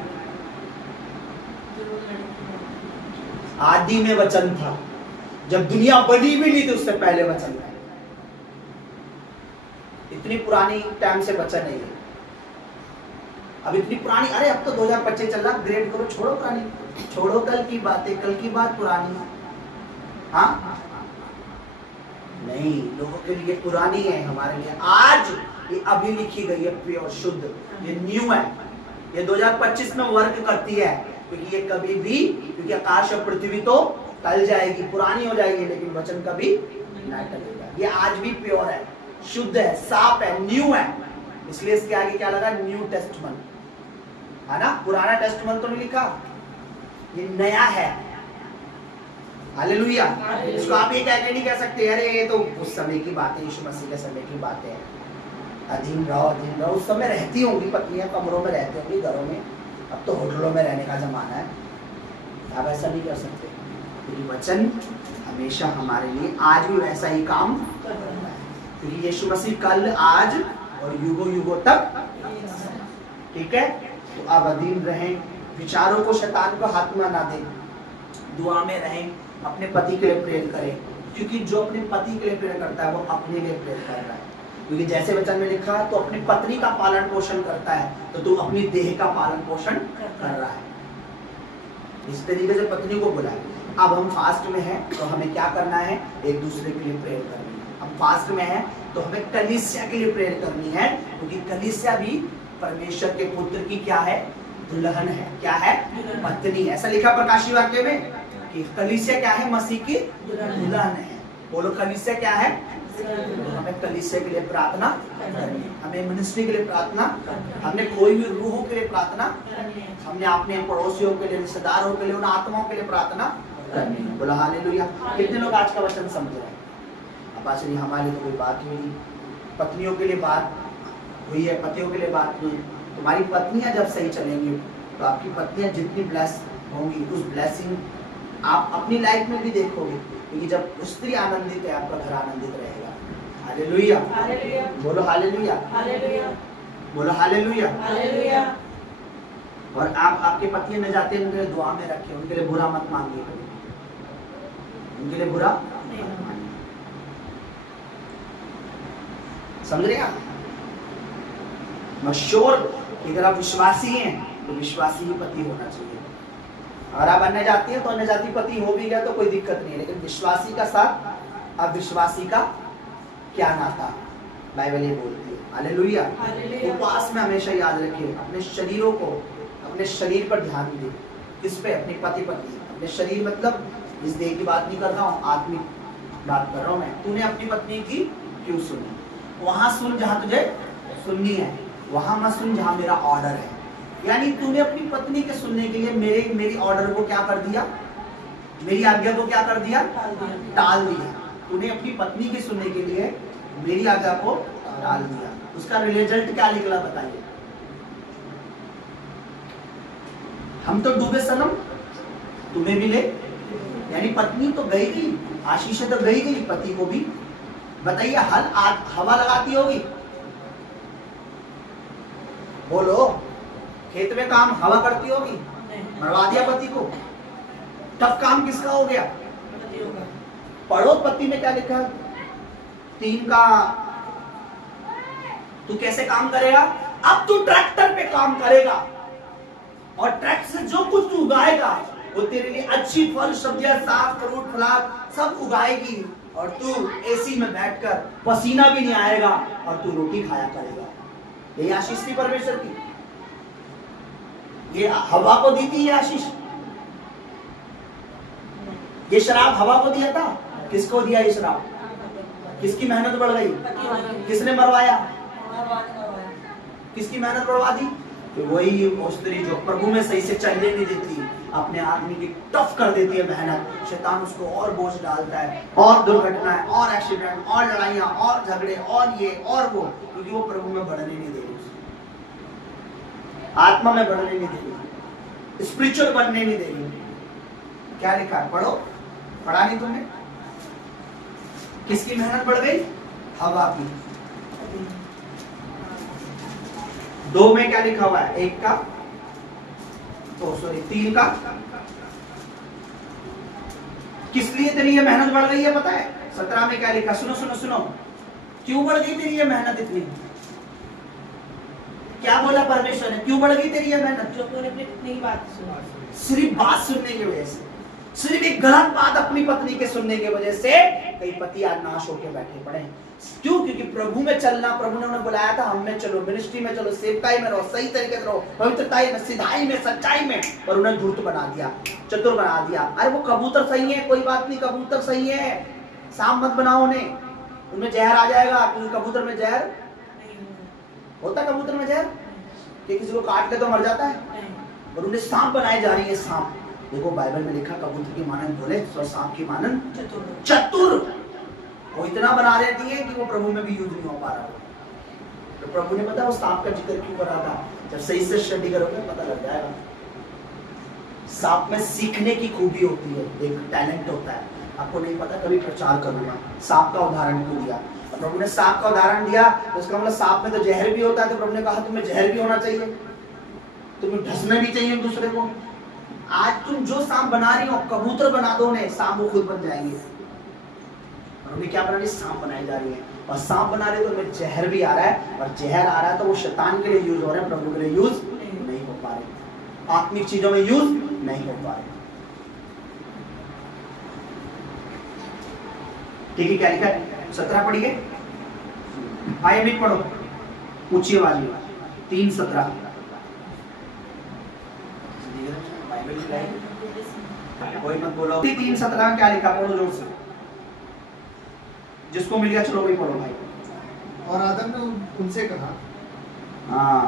आदि में वचन था, जब दुनिया बनी भी नहीं थी उससे पहले वचन था। इतनी पुरानी टाइम से वचन नहीं है। अब इतनी पुरानी, अरे अब तो 2025 चल रहा, ग्रेड करो, छोड़ो पुरानी, छोड़ो कल की बातें, कल की बात पुरानी। हाँ नहीं, लोगों के लिए पुरानी है, हमारे लिए आज ये अभी लिखी गई है, प्योर शुद्ध, ये न्यू है, ये 2025 में वर्क करती है, क्योंकि ये कभी भी, क्योंकि आकाश और पृथ्वी तो टल जाएगी, पुरानी हो जाएगी, लेकिन वचन कभी नहीं टलेगा। ये आज भी प्योर है, शुद्ध है, साफ है, न्यू है। इसलिए इसके आगे क्या लगा? न्यू टेस्टमेंट, है ना? पुराना टेस्टमेंट तो नहीं लिखा, ये नया है। हालेलुया। इसको आप ये कह के नहीं कह सकते अरे ये तो उस समय की बात है, यीशु मसीह के समय की बात है। अधीन रहो। उस समय रहती होंगी पत्नियां, कमरों में रहती होंगी, घरों में। अब तो होटलों में रहने का जमाना है। आप ऐसा नहीं कर सकते, क्योंकि वचन हमेशा हमारे लिए आज भी वैसा ही काम कर रहा है, क्योंकि यीशु मसीह कल, आज और युगों युगों तक। ठीक है, तो आप अधीन रहें, विचारों को शैतान को हाथ में ना दें, दुआ में रहें, अपने पति के लिए प्रेयर करें, क्योंकि जो अपने पति के लिए प्रेयर करता है वो अपने लिए प्रेयर कर रहा है। क्योंकि जैसे वचन में लिखा है, तो अपनी पत्नी का पालन पोषण करता है, तो तू अपनी देह का पालन पोषण कर रहा है। इस तरीके से पत्नी को बुलाए। अब हम फास्ट में हैं, तो हमें क्या करना है? एक दूसरे के लिए प्रेयर करनी है। हम फास्ट में हैं, तो हमें कलीसिया के लिए प्रेयर करनी है, क्योंकि कलीसिया भी परमेश्वर के पुत्र की क्या है? दुल्हन है। क्या है? पत्नी। ऐसा लिखा प्रकाशित वाक्य में कि कलीसिया क्या है? मसीह की दुल्हन है। बोलो, कलीसिया क्या है? तो हमें कलीसिया के लिए प्रार्थना करनी है, हमें मिनिस्ट्री के लिए प्रार्थना, हमने कोई भी रूहों के लिए प्रार्थना, हमने अपने पड़ोसियों के लिए, रिश्तेदारों के लिए, उन आत्माओं के लिए प्रार्थना करनी है। बोला हालेलुया। कितने लोग आज का वचन समझ रहे हैं? अब आज हमारे लिए तो कोई बात हुई नहीं, पत्नियों के लिए बात हुई है, पतियों के लिए बात हुई। तुम्हारी पत्नियां जब सही चलेंगी, तो आपकी पत्नियां जितनी ब्लेस होंगी, उस ब्लेसिंग आप अपनी लाइफ में भी देखोगे, क्योंकि जब स्त्री आनंदित है, आपका घर आनंदित रहेगा। हालेलुया, बोलो हालेलुया, बोलो हालेलुया। और आप आपके पति में जाते हैं, उनके लिए दुआ में रखें, उनके लिए बुरा मत मांगिए, उनके लिए बुरा मत मांगिए। समझ रहे आप? मशहूर कि अगर आप विश्वासी हैं, तो विश्वासी ही पति होना चाहिए। अगर आप अन्य जाती हैं, तो अन्य जाति पति हो भी गया तो कोई दिक्कत नहीं है, लेकिन विश्वासी का साथ अविश्वासी का क्या नाता? बाइबल ये बोलती है। हालेलुया। उपवास में हमेशा याद रखिए, अपने शरीरों को, अपने शरीर पर ध्यान दें। किस पे? अपनी पति पत्नी। अपने शरीर मतलब इस देह की बात नहीं कर रहा हूँ, आत्मिक बात कर रहा हूँ मैं। तूने अपनी पत्नी की क्यों सुनी? वहां सुन जहां तुझे सुननी है, वहां मत सुन जहां मेरा ऑर्डर है। यानी तूने अपनी पत्नी के सुनने के लिए मेरी ऑर्डर को क्या कर दिया? मेरी आज्ञा को क्या कर दिया? टाल दिया। तूने अपनी पत्नी के सुनने के लिए मेरी आज्ञा को टाल दिया। उसका रिजल्ट क्या निकला बताइए? हम तो डूबे सनम, तुम्हें भी ले। यानी पत्नी तो गई, आशीष तो गई, पति को भी बताइए हवा लगाती होगी। बोलो, खेत में काम हवा करती होगी, मरवा दिया पति को। तब काम किसका हो गया? पढ़ो पति में क्या लिखा है? 3 का तू कैसे काम करेगा? अब तू ट्रैक्टर पे काम करेगा, और ट्रैक्टर से जो कुछ तू उगाएगा वो तेरे लिए अच्छी फल सब्जियां, साग फ्रूट फलाद सब उगाएगी, और तू एसी में बैठकर पसीना भी नहीं आएगा, और तू रोटी खाया करेगा। यही आशीष थी परमेश्वर की। ये हवा को दी थी ये आशीष। ये शराब हवा को दिया था। किसको दिया ये शराब? किसकी मेहनत बढ़ गई? किसने मरवाया? किसकी मेहनत बढ़वा दी? तो वही स्त्री जो प्रभु में सही से चलने नहीं देती, अपने आदमी की टफ कर देती है मेहनत। शैतान उसको और बोझ डालता है, और दुर्घटनाएं, और एक्सीडेंट, और लड़ाइयां, और झगड़े, और ये और वो, क्योंकि वो प्रभु में बढ़ने नहीं दे रही, आत्मा में बढ़ने नहीं दे रही, स्पिरिचुअल बनने नहीं दे रही। क्या लिखा है? पढ़ो। पढ़ा नहीं तुमने? किसकी मेहनत बढ़ गई? हवा की। 2 में क्या लिखा हुआ है? 1 का, तो सॉरी 3 का। किस लिए तेरी ये मेहनत बढ़ गई है पता है? 17 में क्या लिखा? सुनो सुनो सुनो, क्यों बढ़ गई तेरी ये मेहनत इतनी? क्या बोला परमेश्वर ने? क्यों बढ़ गई तेरी ये मेहनत? जो तूने अपनी पत्नी की बात सुनी। सिर्फ बात सुनने की वजह से, सिर्फ एक गलत बात अपनी पत्नी के सुनने की वजह से कई पति आज नाश होकर बैठे पड़े। क्यों? क्योंकि प्रभु में चलना, प्रभु ने उन्हें बुलाया था, हम में चलो, मिनिस्ट्री में चलो, सेवकाई में रहो, सही तरीके से रहो, पवित्रताई में, सिधाई में, सच्चाई में, पर उन्हें धूर्त बना दिया, चतुर बना दिया। अरे वो कबूतर सही है, कोई बात नहीं, कबूतर सही है, सांप मत बनाओ उन्हें, उनमें जहर आ जाएगा। क्योंकि कबूतर में जहर होता, कबूतर में जहर कि किसी को काट के तो मर जाता है, और उन्हें सांप बनाए जा रही है। सांप देखो बाइबल में लिखा, कबूतर की मानन बोले तो सांप की मानन चतुर। वो इतना बना देती है कि वो प्रभु में भी यूज नहीं हो पा रहा। तो प्रभु ने पता वो सांप का जिक्र क्यों करा था? जब सही से स्टडी करोगे पता लग जाएगा। सांप में सीखने की खूबी होती है, एक टैलेंट होता है। आपको नहीं पता, कभी प्रचार करूंगा। सांप का उदाहरण क्यों दिया? प्रभु ने सांप का उदाहरण दिया तो उसका मतलब सांप में तो जहर भी होता है, तो प्रभु ने कहा तुम्हें जहर भी होना चाहिए, तुम्हें ढसना भी चाहिए दूसरे को। आज तुम जो सांप बना रही हो, कबूतर बना दो उन्हें, सांप वो खुद बन जाएंगे। और उन्हें क्या बना रही है? सांप बनाई जा रही है। और सांप बना रहे तो उनमें जहर भी आ रहा है, और जहर आ रहा है तो वो शैतान के लिए यूज हो रहा है, प्रभु के लिए यूज नहीं हो पा रहे, आत्मिक चीजों में यूज नहीं हो पा रहे। ठीक है, क्या लिखा है? 17 पढ़िए। आइए भी पढ़ो, ऊंची आवाज में। 3:17 कोई मत बोलो। 3:17 में क्या लिखा? पढ़ो जोर से, जिसको मिल गया चलो भाई पढ़ो भाई। और आदम ने उनसे कहा, हाँ,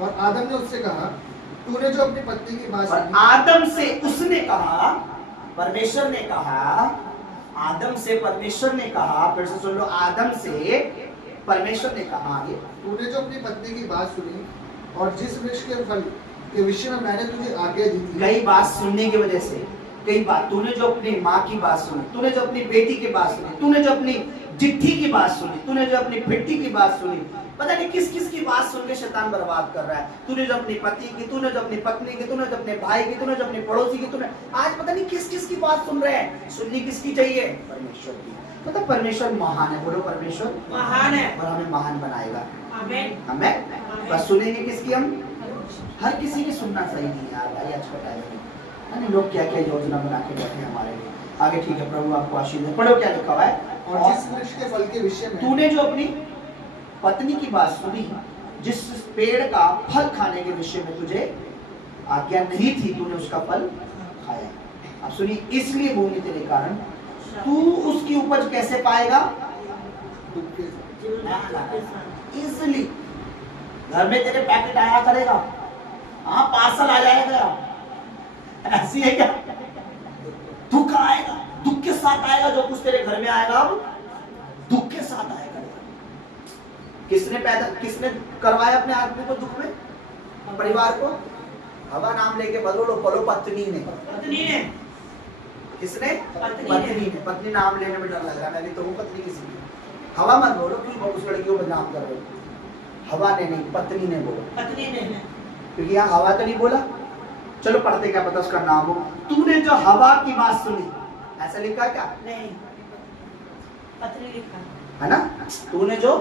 और आदम ने उससे कहा, तूने जो अपनी पत्नी की बात और सुनी। आदम से उसने कहा, परमेश्वर ने कहा, आदम से परमेश्वर ने कहा, फिर से सुन लो, आदम से परमेश्वर ने कहा, आगे, तूने जो अपनी पत्नी की बात सुनी और जिस वृक्ष के फल के विषय में मैंने तुझे आज्ञा दी थी। कई बात सुनने की वजह से, कई बात, तूने जो अपनी माँ की बात सुनी, तूने जो अपनी बेटी की बात सुनी, तूने जो अपनी जिट्ठी की बात सुनी, तूने जो अपनी फिट्टी की बात सुनी, पता नहीं किस किस की बात सुन के शैतान बर्बाद कर रहा है। तूने जो अपनी पति की, तूने जो अपनी पत्नी की, तूने जो अपने भाई की, तूने जो अपने पड़ोसी की, तूने आज पता नहीं किस किस की बात सुन रहे हैं। सुननी किसकी चाहिए? परमेश्वर की। मतलब परमेश्वर महान है, बोलो परमेश्वर महान है, और हमें महान बनाएगा। आमीन। हमें बस सुनेंगे किसकी? हम हर किसी की सुनना सही नहीं यार भाई, आज का टाइम है। लोग क्या क्या योजना बना के बैठे हैं हमारे लिए। आगे ठीक है, प्रभु आपको आशीष दे। पढ़ो क्या लिखा हुआ है? और जिस वृक्ष के फल के विषय में तूने जो अपनी पत्नी की बात सुनी, जिस पेड़ का फल खाने के विषय में तुझे आज्ञा नहीं थी, तूने उसका फल खाया। अब सुनिए, इसलिए भूमि तेरे कारण तू उसकी उपज कैसे पाएगा? दुख के इजली घर में तेरे पैकेट आया करेगा, हाँ पार्सल आ जाएगा। ऐसी है क्या? दुख आएगा, दुख के साथ आएगा। जो कुछ तेरे घर में आएगा अब दुख के साथ आएगा। किसने करवाया अपने आदमी को दुख में? परिवार को। हवा नाम लेके बोलो पत्नी ने। पत्नी ने। किसने? पत्नी ने। पत्नी नाम लेने में डर लग रहा है, मैं भी तो हूँ पत्नी किसी की। हवा मत बोलो, क्यों उस लड़की को बदनाम कर रहे हो? हवा ने नहीं, पत्नी ने बोलो। पत्नी ने, क्योंकि यहाँ हवा तो नहीं बोला। चलो पढ़ते, क्या पता उसका नाम हो। तूने जो हवा की बात सुनी, ऐसा लिखा है क्या? नहीं, पत्नी लिखा है ना? तूने जो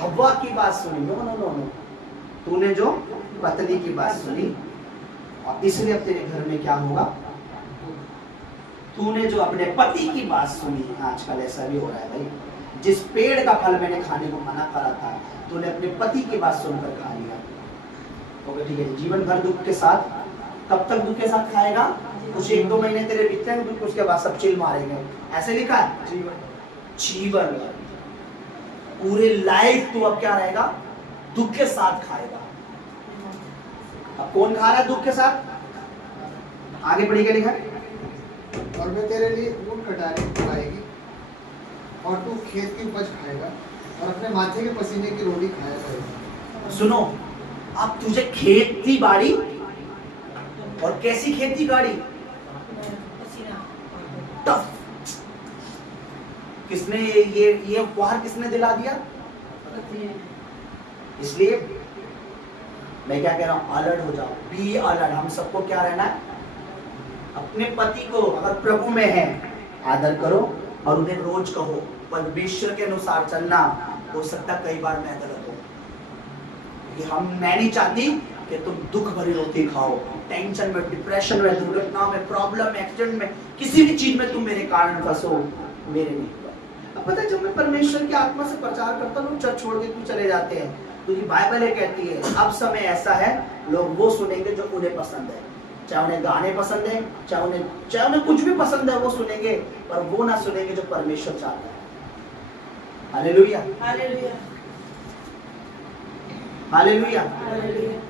हवा की बात सुनी, नो नो नो नो, तूने जो पत्नी की बात सुनी, और इसलिए अब तेरे घर में क्या होगा? तूने जो अपने पति की बात सुनी। आजकल ऐसा भी हो रहा है भाई, जिस पेड़ का फल मैंने खाने को मना करा था, तूने अपने पति की बात सुनकर खा लिया। ओके ठीक है, जीवन भर दुख के साथ। कब तक दुख के साथ खाएगा? कुछ 1-2 महीने तेरे बीतते हैं दुख, उसके बाद सब चिल मारेंगे। ऐसे लिखा है? जीवन पूरे लाइफ तू अब क्या रहेगा? दुख के साथ खाएगा। अब कौन खा रहा है दुख के साथ? आगे पढ़िए, क्या लिखा है? और मैं तेरे लिए ऊन कटारी उगाएगी और तू खेत की उपज खाएगा और अपने माथे के पसीने की रोटी खाया करेगा। सुनो, अब तुझे खेती बाड़ी, और कैसी खेती बाड़ी? टफ। किसने ये उपहार किसने दिला दिया? इसलिए मैं क्या कह रहा हूं, अलर्ट हो जाओ, बी अलर्ट। हम सबको क्या रहना है? अपने पति को अगर प्रभु में है आदर करो, और उन्हें रोज कहो परमेश्वर के अनुसार चलना। हो सकता कई बार मैं गलत हूं, मैं नहीं चाहती कि तुम दुख भरी रोटी खाओ, टेंशन में, डिप्रेशन में, दुर्घटना में, प्रॉब्लम में, एक्सीडेंट में, किसी भी चीज में तुम मेरे कारण फंसो। मेरे नहीं हुआ। अब पता है, जब मैं परमेश्वर की आत्मा से प्रचार करता हूँ, चर्च छोड़ के क्यों चले जाते हैं? क्योंकि बाइबल ये कहती है अब समय ऐसा है, लोग वो सुनेंगे जो उन्हें पसंद है। चाहे उन्हें गाने पसंद है, चाहे उन्हें कुछ भी पसंद है, वो सुनेंगे, पर वो ना सुनेंगे जो परमेश्वर चाहता है। Hallelujah, hallelujah, hallelujah. हालेलुया।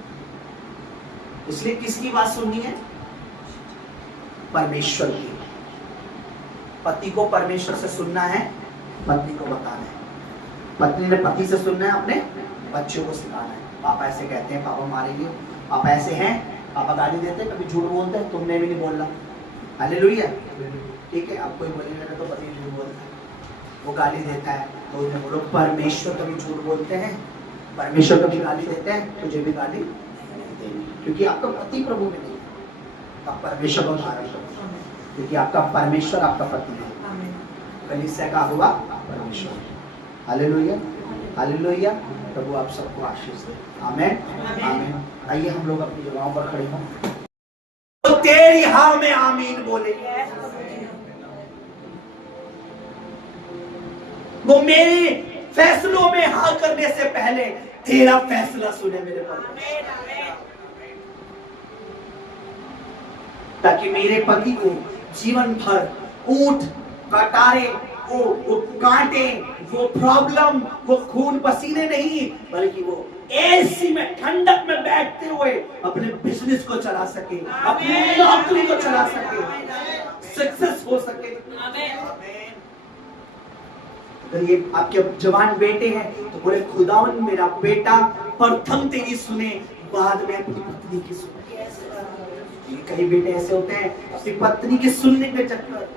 इसलिए किसकी बात सुननी है? परमेश्वर की। पति को परमेश्वर से सुनना है, पत्नी को बताना है। पत्नी ने पति से सुनना है, अपने बच्चों को सिखाना है। पापा ऐसे कहते हैं, पापा मारेंगे, पापा ऐसे हैं, पापा गाली देते हैं, कभी झूठ बोलते हैं, तुमने भी नहीं बोलना। हालेलुया। ठीक है, आप कोई बोलेंगे तो पति झूठ बोलता है, वो गाली देता है तो उन्हें बोलो परमेश्वर कभी झूठ बोलते हैं, परमेश्वर कभी गाली देते हैं, तुझे भी गाली नहीं देनी, क्योंकि आपका पति प्रभु में नहीं, आप परमेश्वर को धारण करो, क्योंकि आपका परमेश्वर आपका पति है। कलीसिया का हुआ परमेश्वर। Hallelujah, hallelujah. प्रभु आप सबको आशीष दे। आमीन, आमीन। आइए हम लोग अपनी जगहों पर खड़े हों, तो तेरी हाँ में आमीन बोले। वो मेरे फैसलों में हाँ करने से पहले तेरा फैसला सुने मेरे परमेश्वर, ताकि मेरे पति को जीवन भर ऊंट कटारे, वो कांटे, वो प्रॉब्लम, वो खून पसीने नहीं, बल्कि वो एसी में ठंडक में बैठते हुए अपने बिजनेस को चला सके, अपनी नौकरी को चला सके, सक्सेस हो सके। अगर ये आपके जवान बेटे हैं तो बोले खुदावन मेरा बेटा प्रथम तेरी सुने, बाद में अपनी पत्नी की सुने। कई बेटे ऐसे होते हैं अपनी पत्नी के सुनने के चक्कर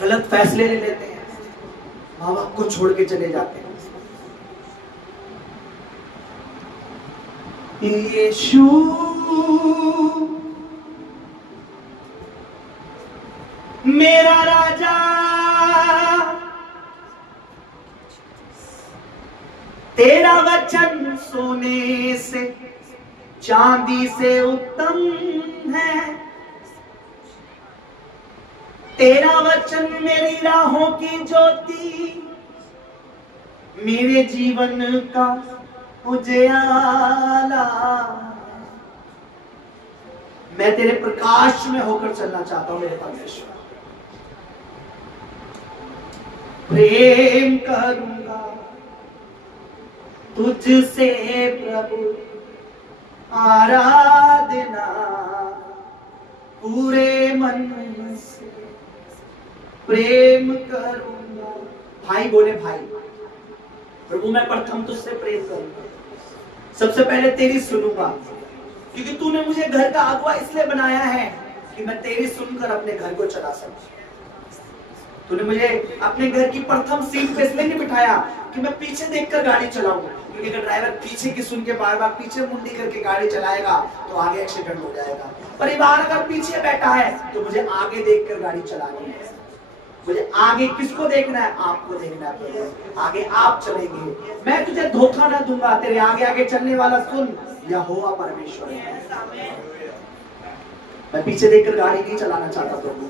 गलत फैसले ले लेते हैं, माँ बाप को छोड़ के चले जाते हैं। यीशु मेरा राजा, तेरा वचन सोने से चांदी से उत्तम है, तेरा वचन मेरी राहों की ज्योति, मेरे जीवन का उजियाला। मैं तेरे प्रकाश में होकर चलना चाहता हूं मेरे परमेश्वर। प्रेम करूंगा तुझसे प्रभु, आराधना पूरे मन से प्रेम करूंगा। भाई बोले भाई, प्रभु मैं प्रथम तुझसे प्रेम करूंगा, सबसे पहले तेरी सुनूंगा, क्योंकि तूने मुझे घर का अगुवा इसलिए बनाया है कि मैं तेरी सुनकर अपने घर को चला सकूं। तूने मुझे अपने घर की प्रथम सीट पे इसलिए नहीं बिठाया कि मैं पीछे देखकर गाड़ी चलाऊं, क्योंकि अगर ड्राइवर पीछे की सुन के बार बार पीछे मुंडी करके गाड़ी चलाएगा तो आगे एक्सीडेंट हो जाएगा। परिवार अगर पीछे बैठा है तो मुझे आगे देखकर गाड़ी चलानी है। मुझे आगे किसको देखना है? आपको देखना है। आगे आप चलेंगे, मैं तुझे धोखा ना दूंगा। तेरे आगे आगे चलने वाला सुन, यहोवा परमेश्वर है। मैं पीछे देखकर गाड़ी नहीं चलाना चाहता प्रभु।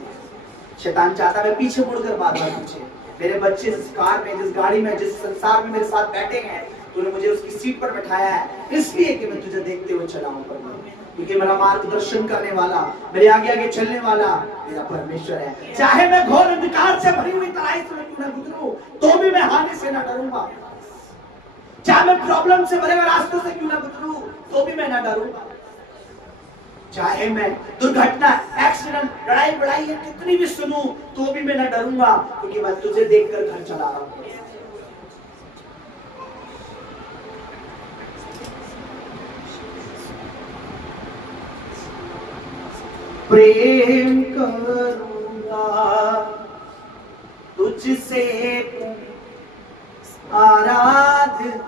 शैतान चाहता मैं पीछे मुड़कर बार बार पीछे। मेरे बच्चे जिस कार में, जिस गाड़ी में, जिस संसार में मेरे साथ बैठे हैं, तूने मुझे उसकी सीट पर बैठाया है इसलिए कि मैं तुझे देखते हुए चलाऊं प्रभु, क्योंकि मेरा मार्गदर्शन करने वाला, मेरे आगे आगे चलने वाला मेरा परमेश्वर है। चाहे मैं घोर अंधकार से भरी हुई तराई से मैं क्यों न गुजरूं, तो भी मैं हानि से न डरूंगा। चाहे मैं प्रॉब्लम से भरे हुए रास्तों से क्यों न गुजरूं, तो भी मैं न डरूंगा। चाहे मैं दुर्घटना, एक्सीडेंट, लड़ाई बड़ाई या कितनी भी सुनूं, तो भी मैं न डरूंगा, क्योंकि मैं तुझे देखकर घर चला रहा हूं। प्रेम करूंगा तुझसे, आराधना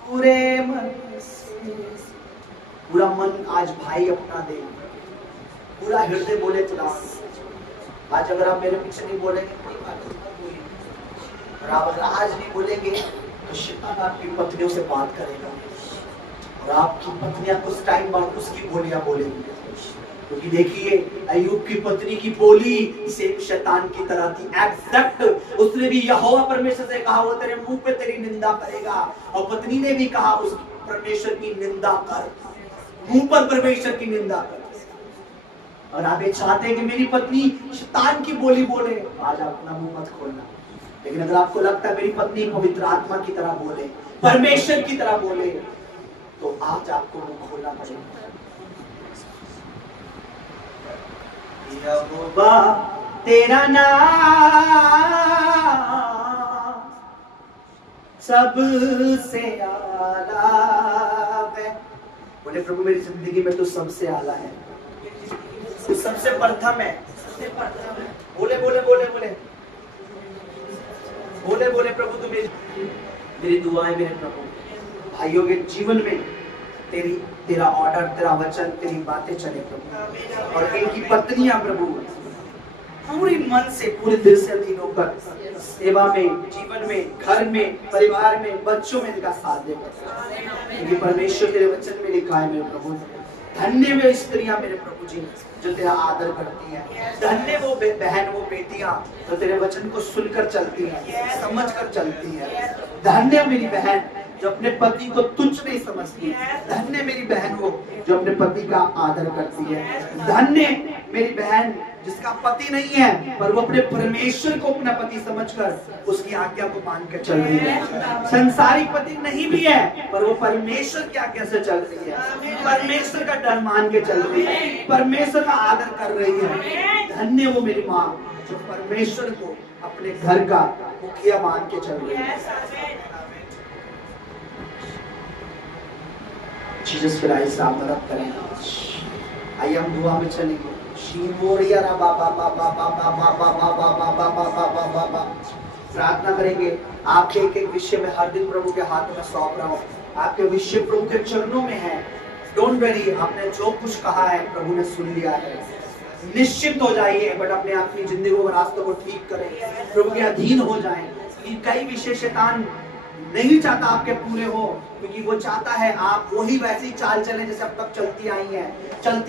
पूरे मन से। पूरा मन आज भाई अपना दे, पूरा हृदय बोले खुदा। आज अगर आप मेरे पीछे नहीं बोलेंगे कोई बात नहीं, और आप अगर आज नहीं बोलेंगे तो शैतान आपकी पत्नियों से बात करेगा और आपकी पत्नियां कुछ टाइम बाद उसकी बोलियां बोलेंगी। क्योंकि देखिए अय्यूब की पत्नी की बोली सेम शैतान की तरह थी, एग्जैक्ट। उसने भी यहोवा परमेश्वर से कहा वो तेरे मुंह पे तेरी निंदा करेगा, और पत्नी ने भी कहा उस परमेश्वर की निंदा कर, मुंह पर परमेश्वर की निंदा कर। और आप ये चाहते हैं कि मेरी पत्नी शैतान की बोली बोले, आज आप अपना मुंह मत खोलना। लेकिन अगर आपको लगता है मेरी पत्नी पवित्र आत्मा की तरह बोले, परमेश्वर की तरह बोले, तो आज आपको मुंह खोलना पड़ेगा। यहोवा तेरा नाम सबसे आला है। बोले प्रभु मेरी जिंदगी में तू सबसे आला है, तू सबसे प्रथम है। सबसे प्रथम है। बोले बोले बोले बोले बोले बोले प्रभु तू मेरी दुआएं मेरे प्रभु भाइयों के जीवन में तेरा ऑर्डर, तेरा वचन, तेरी बातें चले प्रभु, और इनकी पत्नियां प्रभु पूरी मन से, पूरे दिल से अधीन होकर सेवा में, जीवन में, घर में, परिवार में, बच्चों में इनका साथ दे क्योंकि परमेश्वर तेरे वचन में लिखा है मेरे प्रभु, धन्य वे स्त्रियां मेरे प्रभु जी जो तेरा आदर करती हैं, धन्य वो बहन, वो बेटियां जो तेरे वचन को सुनकर चलती हैं, समझकर चलती हैं, धन्य मेरी बहन जो अपने पति को तुच्छ नहीं समझती, धन्य मेरी बहन वो जो अपने पति का आदर करती है, धन्य मेरी बहन जिसका पति नहीं है पर वो अपने परमेश्वर को अपना पति समझकर उसकी आज्ञा को मान कर चल रही है, संसारिक पति नहीं भी है पर वो परमेश्वर की आज्ञा से चल रही है, परमेश्वर का डर मान के चल रही है, परमेश्वर का आदर कर रही है। धन्य वो मेरी माँ जो परमेश्वर को अपने घर का मुखिया मान के चल रही है। जीसस क्राइस्ट आप मदद करें। आइए हम दुआ में चलेंगे। प्रार्थना करेंगे। आप एक एक विषय में हर दिन प्रभु के हाथों में सौंप रहा हूँ, आपके विषय प्रभु के चरणों में है। डोंट वरी, आपने जो कुछ कहा है प्रभु ने सुन लिया है। निश्चित हो जाइए, बट अपने अपनी जिंदगी के रास्तों को ठीक करें, प्रभु के अधीन हो जाएं। कई विषय शैतान नहीं चाहता आपके पूरे हो, क्योंकि वो चाहता है आप वही वैसी चाल चलें जैसे अब तक चलते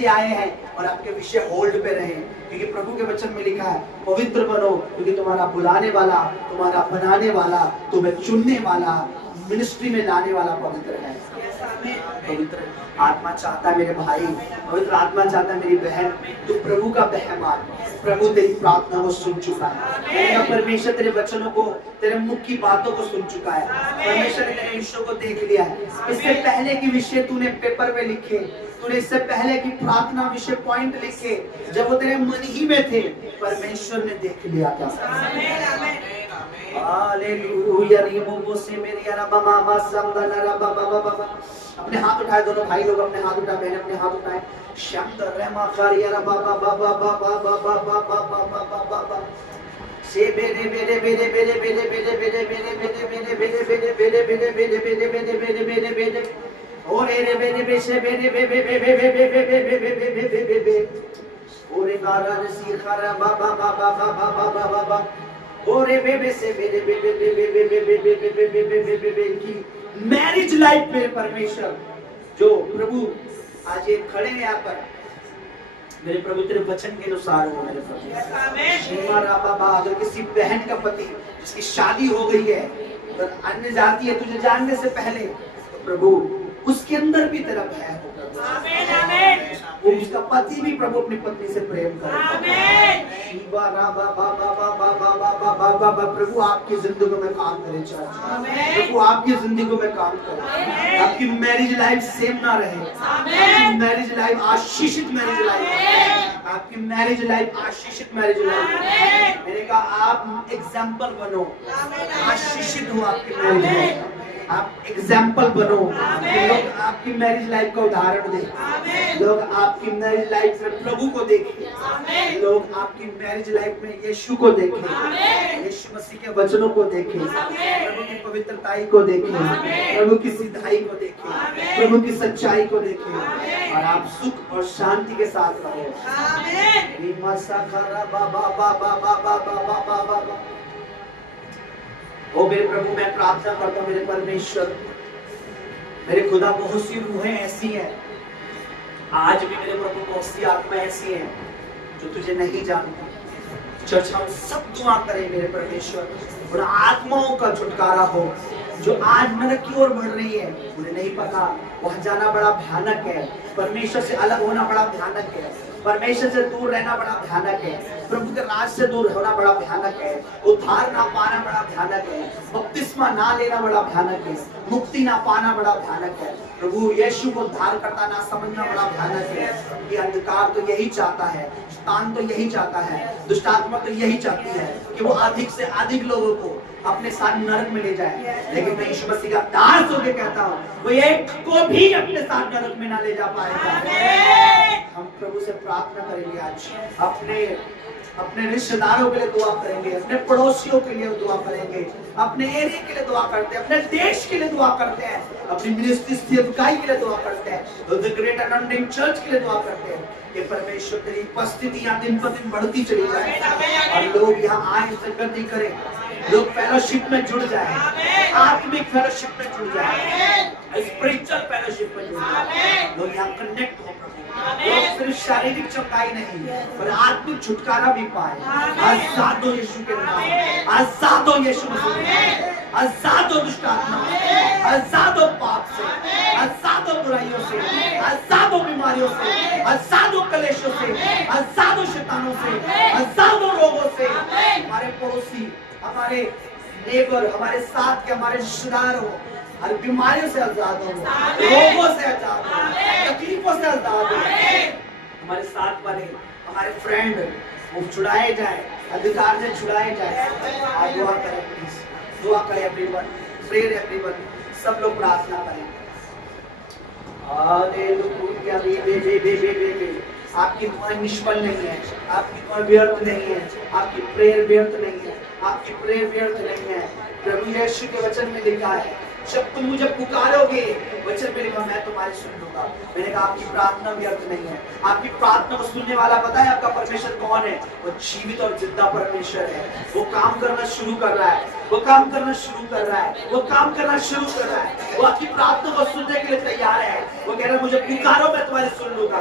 आए हैं, और आपके विषय होल्ड पे रहे, क्योंकि प्रभु के वचन में लिखा है पवित्र बनो क्योंकि तुम्हारा बुलाने वाला, तुम्हारा बनाने वाला, तुम्हें चुनने वाला, मिनिस्ट्री में लाने वाला पवित्र है। पवित्र आत्मा चाहता है मेरे भाई, पवित्र आत्मा चाहता है मेरी बहन, तू प्रभु का बहमान, प्रभु तेरी प्रार्थना को सुन चुका है, परमेश्वर तेरे वचनों को, तेरे मुख की बातों को सुन चुका है, परमेश्वर ने तेरे विषयों को देख लिया है। इससे पहले की विषय तूने पेपर में लिखे, तूने इससे पहले की प्रार्थना विषय पॉइंट लिखे, जब वो तेरे मन ही में थे, परमेश्वर ने देख लिया था। हालेलुया। अपने हाथ उठाए दोनों भाई लोग, अपने हाथ उठाए, बहन अपने हाथ उठाए। मैरिज लाइफ में परमेश्वर जो प्रभु आज ये खड़े हैं यहाँ पर, मेरे प्रभु तेरे वचन के अनुसार हो मेरे प्रभु। अगर किसी बहन का पति जिसकी शादी हो गई है, अगर अन्य जाति है तुझे जानने से पहले, तो प्रभु उसके अंदर भी तेरा भय हो, वो उसका पति भी प्रभु अपनी पत्नी से प्रेम करे। प्रभु आपकी जिंदगी में काम करे, प्रभु आपकी जिंदगी में काम करे, आपकी मैरिज लाइफ सेम ना रहे, आपकी मैरिज लाइफ आशीषित मैरिज लाइफ, आपकी मैरिज लाइफ आशीषित मैरिज लाइफ। मैंने कहा आप एग्जाम्पल बनो, आशीषित हो आपकी मैरिज लाइफ, आप एग्जाम्पल बनो, लोग आपकी मैरिज लाइफ का उदाहरण दें, लोग आपकी मैरिज लाइफ में प्रभु को देखें, लोग आपकी मैरिज लाइफ में यीशु को देखें, यीशु मसीह के वचनों को देखें, प्रभु की पवित्रताई को देखें, प्रभु की सिद्धाई को देखें, प्रभु की सच्चाई को देखें, और आप सुख और शांति के साथ रहो। ओ मेरे प्रभु, मैं प्रार्थना करता हूँ मेरे परमेश्वर, मेरे खुदा, बहुत सी रूहें ऐसी हैं आज भी मेरे प्रभु, बहुत सी आत्मा ऐसी हैं जो तुझे नहीं जानती। चर्च हम सब दुआ करें मेरे परमेश्वर, और आत्माओं का छुटकारा हो जो आज नरक की ओर बढ़ रही है, उन्हें नहीं पता वहां जाना बड़ा भयानक है, परमेश्वर से अलग होना बड़ा भयानक है, परमेश्वर से दूर रहना बड़ा भयानक है, प्रभु के राज से दूर होना बड़ा भयानक है, उद्धार ना पाना बड़ा भयानक है, बपतिस्मा ना लेना बड़ा भयानक है, मुक्ति ना पाना बड़ा भयानक है। प्रभु यीशु को उद्धार करता ना समझना बड़ा भयानक है। ये अंधकार तो यही चाहता है, शैतान तो यही चाहता है, दुष्ट आत्मा तो यही चाहती है कि वो अधिक से अधिक लोगों को अपने साथ नरक में ले जाए। लेकिन मैं यीशु मसीह का दास होकर कहता हूँ, वो एक को भी अपने साथ नरक में ना ले जा पाएगा। हम प्रभु से प्रार्थना करेंगे आज, अपने रिश्तेदारों के लिए दुआ करेंगे, अपने पड़ोसियों के लिए दुआ करेंगे, अपने एरिया के लिए दुआ करते हैं, अपने देश के लिए दुआ करते हैं, अपनी मिनिस्ट्री सेवकाई के लिए दुआ करते हैं, द ग्रेट अनंडिंग चर्च के लिए दुआ करते हैं कि परमेश्वर तेरी उपस्थितियां दिन पर दिन बढ़ती चली जाए और लोग यहाँ आए संगति करें, लोग फेलोशिप में जुड़ जाए, आत्मिक फेलोशिप में जुड़ जाए, स्पिरिचुअल फेलोशिप में जुड़ जाए, लोग यहाँ कनेक्ट हो प्रभु, लोग सिर्फ शारीरिक चंगाई नहीं पर आत्मिक छुटकारा भी पाए। आजाद हो यीशु के नाम, आजाद हो यीशु मसीह, आजाद हो दुष्ट आत्मा, आजाद हो पाप से, आजाद हो बुराइयों से, आजाद हो बीमारियों से, आजाद हो कलेशों से, आजाद हो शैतानों से, आजाद हो रोगों से। हमारे पड़ोसी, हमारे नेबर, हमारे साथ के हमारे रिश्तेदार हो, हर बीमारियों से आजाद हो, रोगों से आजाद हो, तकलीफों से आजाद हो। हमारे साथ वाले हमारे फ्रेंड वो छुड़ाए जाए, अधिकार से छुड़ाए जाए। आप दुआ करें प्लीज, दुआ करें एवरीवन, प्रेयर एवरीवन, सब लोग प्रार्थना करें। हालेलुया, आपकी दुआएं निष्फल नहीं है, आपकी दुआएं व्यर्थ नहीं है, आपकी प्रेयर व्यर्थ नहीं है, आपकी प्रेयर व्यर्थ नहीं है। प्रभु यीशु के वचन में लिखा है, जब तुम मुझे पुकारोगे, वचन में लिखा मैं तुम्हारी सुन लूंगा। मैंने कहा आपकी प्रार्थना व्यर्थ नहीं है, आपकी प्रार्थना को सुनने वाला पता है आपका परमेश्वर कौन है? वो जीवित और जिंदा परमेश्वर है। वो काम करना शुरू कर रहा है, वो काम करना शुरू कर रहा है, वो काम करना शुरू कर रहा है। वो आपकी प्रार्थना को सुनने के लिए तैयार है। वो कह रहा है मुझे पुकारो, मैं तुम्हारी सुन लूंगा।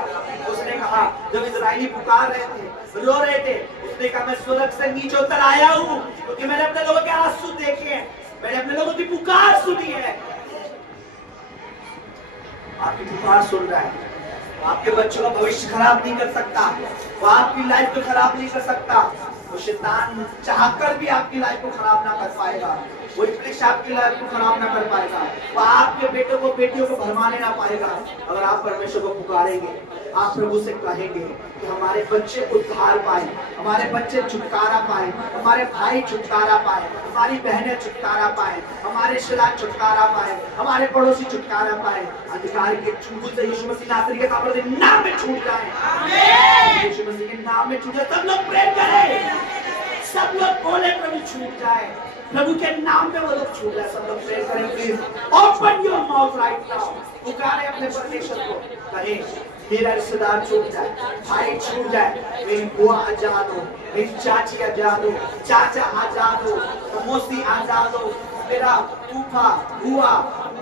उसने कहा जब इजराइली पुकार रहे थे, रो रहे थे, उसने कहा मैं स्वर्ग से नीचे उतर आया हूँ क्योंकि मैंने अपने लोगों के आंसू देखे हैं, मैंने अपने लोगों की पुकार सुनी है। आपकी पुकार सुन रहा है। आपके बच्चों का भविष्य खराब नहीं कर सकता, वो आपकी लाइफ को खराब नहीं कर सकता। वो शैतान चाहकर भी आपकी लाइफ को खराब ना कर पाएगा, वो इब्लीस आपकी लाइफ को खराब ना कर पाएगा, वो आपके बेटों को बेटियों को भरमाने ना पाएगा। अगर आप परमेश्वर को पुकारेंगे, आप प्रभु से कहेंगे कि हमारे बच्चे उद्धार पाए, हमारे बच्चे छुटकारा पाए, हमारे भाई छुटकारा पाए, हमारी बहनें छुटकारा पाए, हमारे रिश्तेदार छुटकारा पाए, हमारे पड़ोसी छुटकारा पाए, अधिकार के चुंगल से यीशु मसीह नासरी के सामर्थ्य नाम में छूट जाए। आमीन। यीशु मसीह के नाम में छूट जाए। सब लोग प्रे करें, सब लोग बोले प्रभु छूट जाए, प्रभु के नाम में वो लोग छूट जाए। सब लोग प्रे करें please, open your mouth right now, पुकारे अपने परमेश्वर को, कहें मेरा रिश्तेदार छूट जाए, भाई छूट जाए, मेरी बुआ आजाद हो, मेरी चाची आजाद हो, चाचा आजाद हो, मौसी आजाद हो, मेरा फूफा बुआ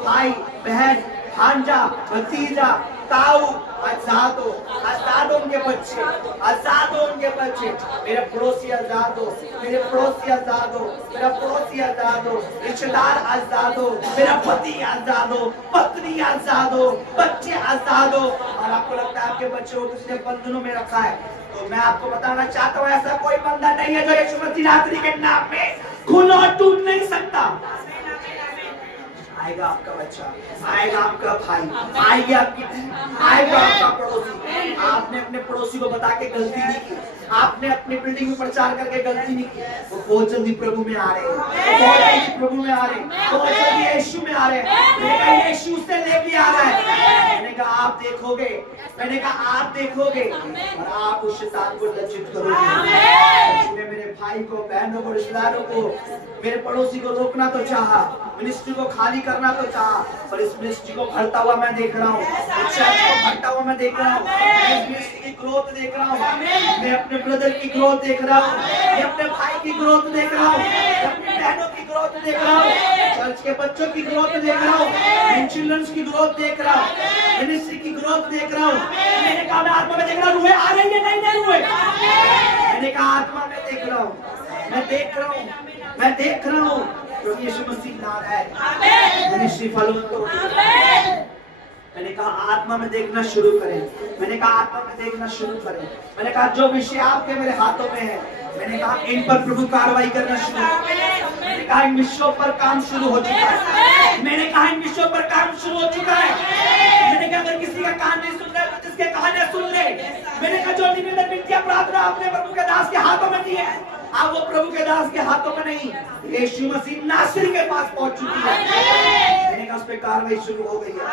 भाई बहन भांजा भतीजा ताऊ आजाद हो, आजाद हो उनके बच्चे, आजाद हो उनके बच्चे, मेरे पड़ोसी आजाद हो, मेरे पड़ोसी आजाद हो, मेरा पड़ोसी आजाद हो, रिश्तेदार आजाद हो, मेरा पति आजाद हो, पत्नी आजाद हो, बच्चे आजाद हो। और आपको लगता है आपके बच्चे को किसने बंधनों में रखा है, तो मैं आपको बताना चाहता हूँ ऐसा कोई बंधन नहीं है जो यीशु मसीह नासरी के नाम में खुल और टूट नहीं सकता। आएगा आपका बच्चा, आएगा आपका भाई, आएगी आपकी, आएगा आपका पड़ोसी। आपने अपने पड़ोसी को बता के गलती नहीं की, आपने अपनी बिल्डिंग में प्रचार करके गलती नहीं की। वो बहुत जल्दी प्रभु में आ रहे हैं, बहुत जल्दी प्रभु में आ रहे हैं, बहुत जल्दी यीशु में आ रहे हैं। मैंने कहा यीशु से लेके आ रहा है। मैंने कहा आप देखोगे, मैंने कहा आप देखोगे और आप उस शैतान को लज्जित करोगे। मेरे भाई को, बहनों को, रिश्तेदारों को, मेरे पड़ोसी को रोकना तो चाहा, मिनिस्ट्री को खाली करना तो चाहा, पर इस मिनिस्ट्री को भरता हुआ मैं देख रहा हूँ, इस चर्च को भरता हुआ मैं देख रहा हूँ, मैं इस मिनिस्ट्री की ग्रोथ देख रहा हूँ, मैं अपने ब्रदर की ग्रोथ देख रहा हूँ, मैं अपने भाई की ग्रोथ देख रहा हूँ, मैं अपनी बहनों की ग्रोथ देख रहा हूँ, चर्च के बच्चों की ग्रोथ देख रहा हूँ, चिल्ड्रंस की ग्रोथ देख रहा हूँ, मिनिस्ट्री की ग्रोथ देख रहा हूँ। मैंने कहा मैं आत्मा में देख रहा हूँ, रुए आ रही है, नहीं हुए। मैंने कहा आत्मा में देख रहा हूँ, मैं देख रहा हूँ, मैं देख रहा हूँ। प्रभु यीशु मसीह ला रहा है, मिनिस्ट्री फलवंत हो रही है, मैंने कहा आत्मा में देखना शुरू करें। मैंने कहा आत्मा में देखना शुरू करें। मैंने कहा जो विषय आपके मेरे हाथों में है, मैंने कहा इन पर प्रभु कार्रवाई करना शुरू करें। मैंने कहा इन विषयों पर काम शुरू हो चुका है। मैंने कहा इन विषयों पर काम शुरू हो चुका है। मैंने कहा अगर किसी का कान नहीं सुन रहा है तो जिसके कान है सुन ले। मैंने कहा जो निवेदन विनतियां प्रार्थना आपने प्रभु के दास के हाथों में दी है, अब वो प्रभु के दास के हाथों में नहीं, यीशु मसीह नासरी के पास पहुंच चुकी है। मैंने कहा उस पर कार्रवाई शुरू हो गई है।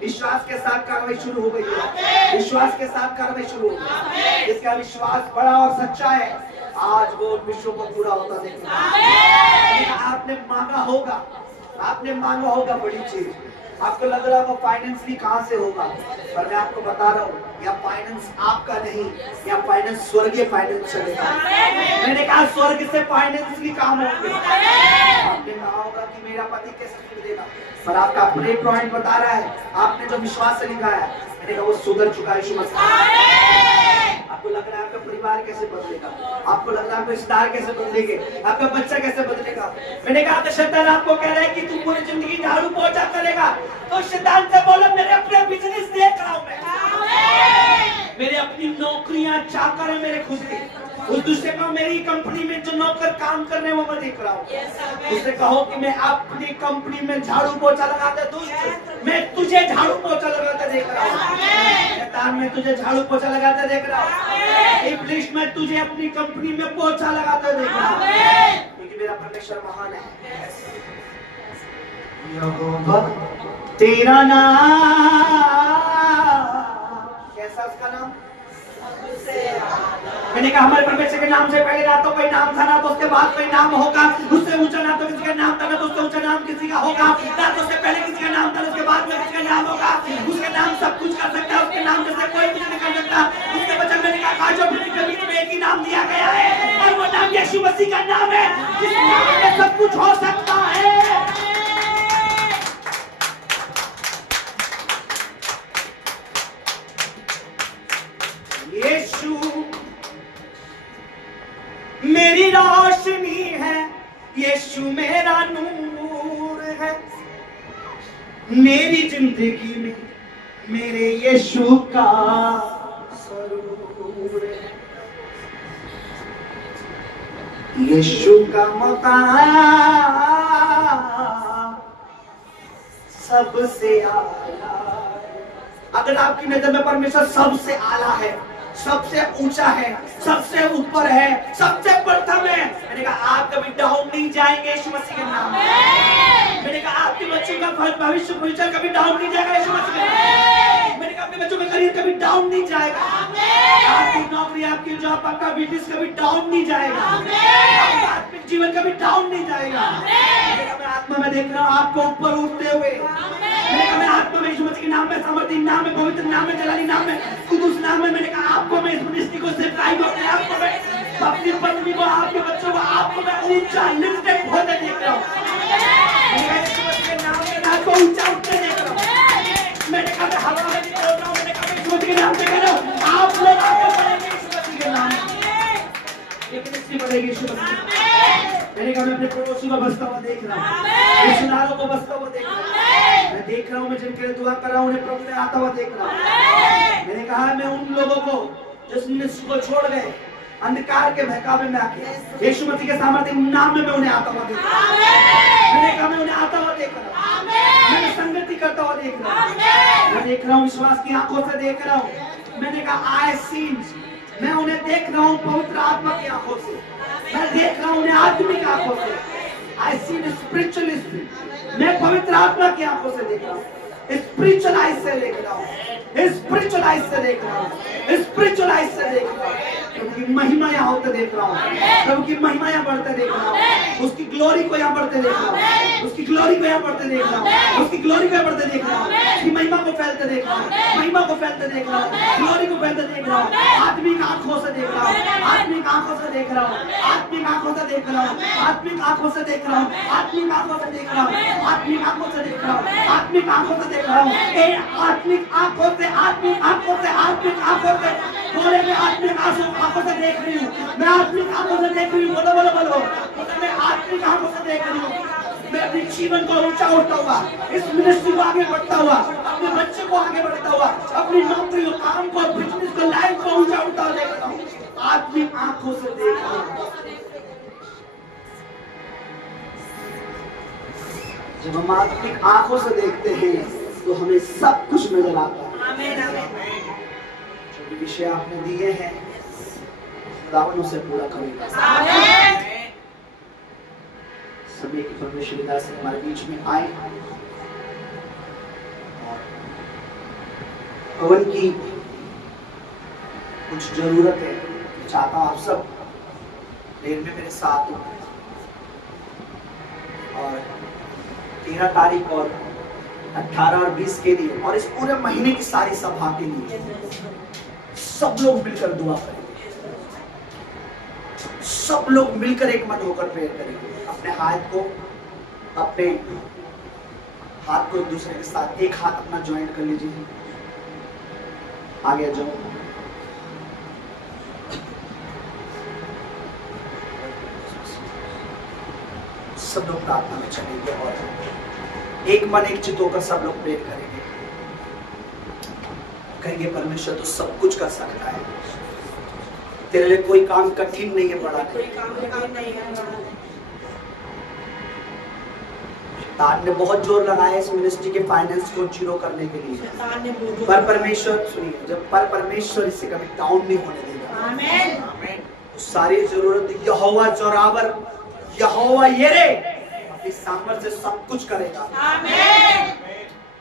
विश्वास के साथ कार्रवाई शुरू हो गई है। विश्वास के साथ कार्रवाई शुरू हो गई है। जिसका विश्वास बड़ा और सच्चा है, आज वो उन विषयों को पूरा होता देखेगा। आपने मांगा होगा, आपने मांगा होगा बड़ी चीज। आपको लग रहा होगा फाइनेंशियली कहां से होगा, पर मैं आपको बता रहा हूँ या फाइनेंस आपका नहीं, या फाइनेंस स्वर्गीय फाइनेंस चलेगा। मैंने कहा स्वर्ग से फाइनेंशियली काम होगा। आपने कहा होगा कि मेरा पति कैसे देगा, पर आपका प्रे पॉइंट बता रहा है, आपने जो विश्वास से लिखा है, मैंने कहा वो सुधर चुका है यीशु मसीह। आपको लग रहा है आपका परिवार कैसे बदलेगा, आपको लग रहा है आपके रिश्तेदार कैसे बदलेंगे, आपका बच्चा कैसे बदलेगा। मैंने कहा तो शैतान आपको कह रहा है कि तू पूरी जिंदगी झाड़ू पोछा करेगा, तो शैतान से बोलो मेरे अपने बिजनेस देख रहा हूं मैं, मेरे अपनी नौकरियां चाकर है मेरे खुद के। उस दूसरे को मेरी कंपनी में जो नौकर काम कर रहे हैं वो मैं देख रहा हूँ। उससे कहो कि मैं अपनी कंपनी में झाड़ू पोछा लगाते, दोस्त मैं तुझे झाड़ू पोछा लगाते देख रहा हूँ। शैतान मैं तुझे झाड़ू पोछा लगाते देख रहा हूँ। इब्लीस मैं तुझे अपनी कंपनी में पोछा लगाते देख रहा हूँ, क्योंकि मेरा परमेश्वर महान है। यहोवा तेरा नाम, कैसा उसका नाम? मैंने कहा हमारे परमेश्वर के नाम से पहले ना तो कोई नाम था, ना तो उसके बाद कोई नाम होगा। उससे ऊंचा ना तो किसी का नाम था, ना तो उससे ऊंचा नाम किसी का होगा। ना तो उससे पहले किसी का नाम था, उसके बाद में किसी का नाम होगा। उसका नाम सब कुछ कर सकता है, उसके नाम जैसे कोई कुछ नहीं कर सकता। उसके बच्चे मैंने कहा जो पृथ्वी के बीच में एक ही नाम दिया गया है, और वो नाम यीशु मसीह का नाम है, जिस नाम में सब कुछ हो सकता है। यीशु मेरी रोशनी है, यीशु मेरा नूर है, मेरी जिंदगी में मेरे यीशु का सरूर है। यीशु का मकान सबसे आला। अगर आपकी नजर में परमेश्वर सबसे आला है, सबसे ऊंचा है, सबसे ऊपर है, सबसे प्रथम है, मैंने कहा आप कभी डाउन नहीं जाएंगे यीशु मसीह के नाम में। मैंने कहा आपके बच्चों का भविष्य फ्यूचर कभी डाउन नहीं जाएगा यीशु मसीह के नाम में। मैंने कहा आपके बच्चों का करियर कभी डाउन नहीं जाएगा, आपकी नौकरी, आपकी जॉब, आपका बिजनेस कभी डाउन नहीं जाएगा, आपका आत्मिक जीवन कभी डाउन नहीं जाएगा। मैंने कहा मैं आत्मा में देख रहा हूँ आपको ऊपर उठते हुए। मैंने कहा मैं आत्मा में यीशु मसीह के नाम में, सामर्थी नाम में, पवित्र नाम में, जलाली नाम में, कुदूस नाम में, मैंने कहा आपको मैं इस मिनिस्ट्री को सिखाई को, अपने आप को मैं, अपनी पत्नी को, आपके बच्चों को, आपको मैं ऊंचा लिफ्टेड होते देख रहा हूँ। मैंने कहा यीशु मसीह के नाम में आपको ऊंचा उठते देख रहा हूँ। मैंने कहा मैं हवा में नहीं बोल रहा हूँ, मैंने कहा मैं यीशु मसीह के नाम से कह रहा हूँ आप लोग आगे बढ़ेंगे यीशु मसीह के नाम में, लेकिन इससे बढ़ेगी यीशु मसीह। मैंने कहा मैं अपने पड़ोसी को बसता हुआ देख रहा हूँ, रिश्तेदारों को बसता हुआ देख रहा हूँ, मैं देख रहा हूँ, मैं जिनके लिए दुआ कर रहा हूँ उन्हें प्रभु में आता हुआ देख रहा हूँ। मैंने कहा मैं उन लोगों को जो इस मिनिस्ट्री को छोड़ गए, अंधकार के बहकावे में आके यीशु मसीह के सामर्थ्य नाम में मैं उन्हें आता हुआ देख रहा हूँ। मैंने कहा मैं उन्हें आता हुआ देख रहा हूँ, मैं संगति करता हुआ देख रहा हूँ, मैं देख रहा हूँ, विश्वास की आंखों से देख रहा हूँ। मैंने कहा आई सीन, मैं उन्हें देख रहा हूँ पवित्र आत्मा की आंखों से, मैं देख रहा हूँ उन्हें आत्मिक आंखों से। आई सी स्पिरिचुअल, मैं पवित्र आत्मा की आंखों से देख रहा हूँ, स्पिरिचुअल आइज से देख रहा हूँ, स्पिरिचुअल आइज से देख रहा हूँ, स्पिरिचुअल आइज से देख रहा हूँ। प्रभु की महिमा यहाँ होते देख रहा हूँ, प्रभु की महिमा यहाँ बढ़ते देख रहा हूँ, उसकी ग्लोरी को यहाँ बढ़ते देख रहा हूँ, उसकी ग्लोरी को यहाँ बढ़ते देख रहा हूँ, उसकी ग्लोरी को यहाँ बढ़ते देख रहा हूँ, उसकी महिमा को फैलते देख रहा हूँ, महिमा को फैलते देख रहा हूँ, ग्लोरी को फैलते देख रहा हूँ। आत्मिक आंखों से देख रहा हूँ, आत्मिक आंखों से देख रहा हूँ, आत्मिक आंखों से देख रहा हूँ, आत्मिक आंखों से देख रहा हूँ, आत्मिक आंखों से देख रहा हूँ, आत्मिक आंखों से देख रहा हूँ, आत्मिक आंखों से देख रहा हूँ, आत्मिक आंखों से, आत्मिक आंखों से, आत्मिक आंखों से, बोले मैं आत्मिक आंखों से देख रही हूँ, मैं आत्मिक आंखों से देख रही हूँ, बोलो बोलो बोलो, मैं आत्मिक आंखों से देख रही हूँ, मैं अपने जीवन को ऊंचा उठता हुआ, इस मिनिस्ट्री को आगे बढ़ता हुआ, अपने बच्चे को आगे बढ़ता हुआ, अपनी नौकरी और काम को, बिजनेस को, लाइफ को ऊंचा उठता हुआ देखता हूँ। आत्मिक आंखों से देखता हूँ। जब हम आत्मिक आंखों से देखते हैं तो हमें सब कुछ नजर आता है। आमीन आमीन। जो भी विषय आपने दिए हैं खुदावन उसे पूरा करेगा। आमीन। सभी की परमेश्वर की दास हमारे बीच में आए और भवन की कुछ जरूरत है। मैं चाहता हूँ आप सब देर में मेरे साथ हो और 13 तारीख और 18 और 20 के लिए और इस पूरे महीने की सारी सभा के लिए सब लोग मिलकर दुआ करेंगे। सब लोग मिलकर एक मन होकर प्रेयर करेंगे। अपने हाथ को एक दूसरे के साथ एक हाथ अपना ज्वाइंट कर लीजिए। आगे जाओ। सब लोग प्रार्थना में चलेंगे और एक मन एक चित होकर सब लोग प्रेयर करेंगे। कहेंगे परमेश्वर तो सब कुछ कर सकता है, तेरे लिए कोई काम कठिन नहीं है, बड़ा कोई काम नहीं है। शैतान ने बहुत जोर लगाया इस मिनिस्ट्री के फाइनेंस को जीरो करने के लिए, पर परमेश्वर सुनिए, जब पर परमेश्वर इसे कभी डाउन नहीं होने देगा। आमीन। तो सारी जरूरत यहोवा जोरावर, यहोवा येरे अपनी सामर्थ्य से सब कुछ करेगा। आमीन।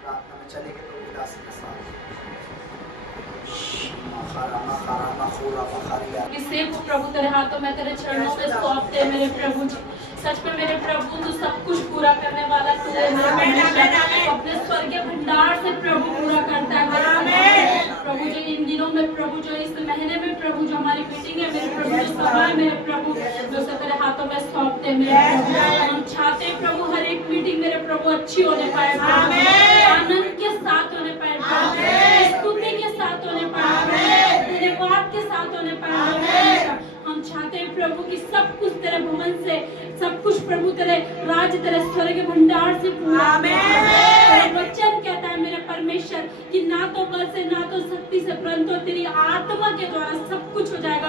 प्रार्थना में चलेंगे प्रभु के दास के साथ। किसी को प्रभु तेरे हाथों में, तेरे चरणों में सौंपते हैं मेरे प्रभु जी। सच में मेरे प्रभु तू सब कुछ पूरा करने वाला तू है मेरे परमेश्वर। अपने स्वर्गीय भंडार से प्रभु पूरा करता है मेरे परमेश्वर। प्रभु जो इन दिनों में प्रभु जो इस महीने में प्रभु जो हमारी मीटिंग है मेरे प्रभु जो सभा है मेरे प्रभु जो सब तेरे हाथों में सौंपते हैं मेरे प्रभु। हम चाहते हैं प्रभु हर एक मीटिंग मेरे प्रभु अच्छी होने पाए, आनंद के साथ होने पाए, स्तुति के साथ होने पाए, धन्यवाद के साथ होने पाए। हम चाहते हैं प्रभु कि सब कुछ तेरे भवन से, सब कुछ प्रभु तेरे राज तेरे स्वर्ग के भंडार से पूरा। तेरा वचन कहता है मेरे परमेश्वर कि ना तो बल से ना तो शक्ति से परंतु तेरी आत्मा के द्वारा सब कुछ हो जाएगा।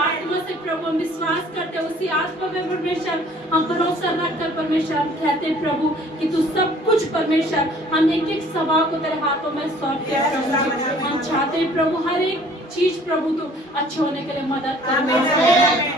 आत्मा से प्रभु हम विश्वास करते हैं, उसी आत्मा में परमेश्वर हम भरोसा रखकर परमेश्वर हम कहते हैं प्रभु कि तू सब कुछ परमेश्वर हम एक एक सभा को तेरे हाथों में सौंपते हैं प्रभु। हम चाहते हैं प्रभु हर एक चीज प्रभु तू अच्छे होने के लिए मदद कर मेरे,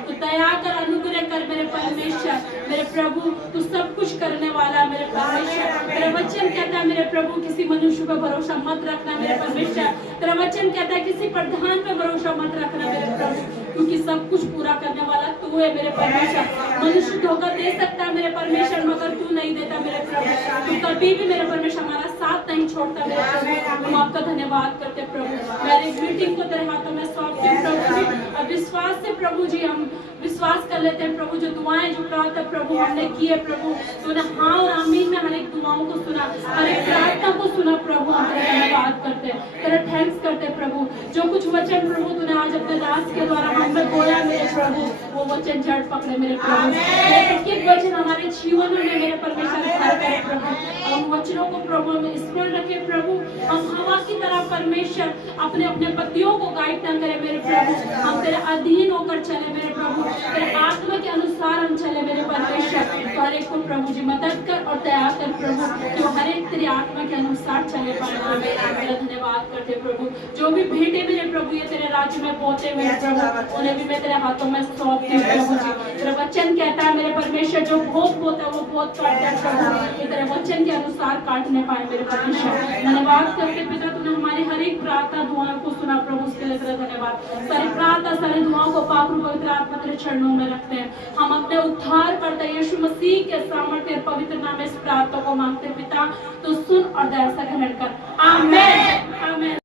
तू दया कर, अनुग्रह कर मेरे परमेश्वर। मेरे प्रभु तू सब कुछ करने वाला मेरे परमेश्वर। तेरा वचन कहता है मेरे प्रभु किसी मनुष्य पर भरोसा मत रखना मेरे परमेश्वर। तेरा वचन कहता है किसी प्रधान पर भरोसा मत रखना मेरे प्रभु, क्योंकि सब कुछ पूरा करने वाला तू है मेरे परमेश्वर। मनुष्य धोखा दे सकता है मेरे परमेश्वर मगर तू नहीं देता मेरे प्रभु। तू कभी भी मेरे परमेश्वर हमारा साथ नहीं छोड़ता मेरे प्रभु। हम आपका धन्यवाद करते प्रभु। मेरी मीटिंग को तेरे हाथों में सौंपते हैं प्रभु जी। और विश्वास से प्रभु जी हम विश्वास कर लेते हैं प्रभु जो दुआएं जो प्रार्थना प्रभु हमने की है प्रभु तूने हाँ और आमीन में हर एक दुआओं को सुना, हर एक प्रार्थना को सुना प्रभु। हम तेरा धन्यवाद करते हैं, तेरा थैंक्स करते हैं प्रभु। जो कुछ वचन प्रभु तूने आज अपने दास के द्वारा हम में बोला मेरे प्रभु वो वचन जड़ पकड़े मेरे प्रभु। एक एक वचन हमारे जीवन में मेरे परमेश्वर भर गए प्रभु। हम वचनों को प्रभु में स्मरण रखे प्रभु। हम हवा की तरह परमेश्वर अपने अपने पतियों को गाइड न करें मेरे प्रभु। हम तेरे अधीन होकर चले मेरे प्रभु, तेरे आत्मा के अनुसार हम चले मेरे परमेश्वर। तो हर एक को प्रभु जी मदद कर और दया कर प्रभु, जो हर एक तेरी आत्मा के अनुसार चले पाए प्रभु। तेरा धन्यवाद करते प्रभु। जो भी भेंटे मेरे प्रभु ये तेरे राज्य में पहुंचे मेरे प्रभु उन्हें भी मैं तेरे हाथों में सौंपती हूं प्रभु जी। तेरा वचन कहता है मेरे परमेश्वर जो बहुत होता है वो बहुत काटता है प्रभु। ये तेरे वचन के अनुसार काटने पाए मेरे परमेश्वर। धन्यवाद करते पिता तूने हमारी हर एक प्रार्थना दुआओं को सुना प्रभु, उसके लिए तेरा धन्यवाद। सारी प्रार्थना सारी दुआओं को पाक पवित्र आत्मा तेरे चरणों में रखते हैं। हम अपने उद्धार करते यीशु मसीह के सामर्थ्य और पवित्र नाम में इस प्रार्थना को मांगते पिता, तो सुन और दया से ग्रहण कर। आमीन आमीन।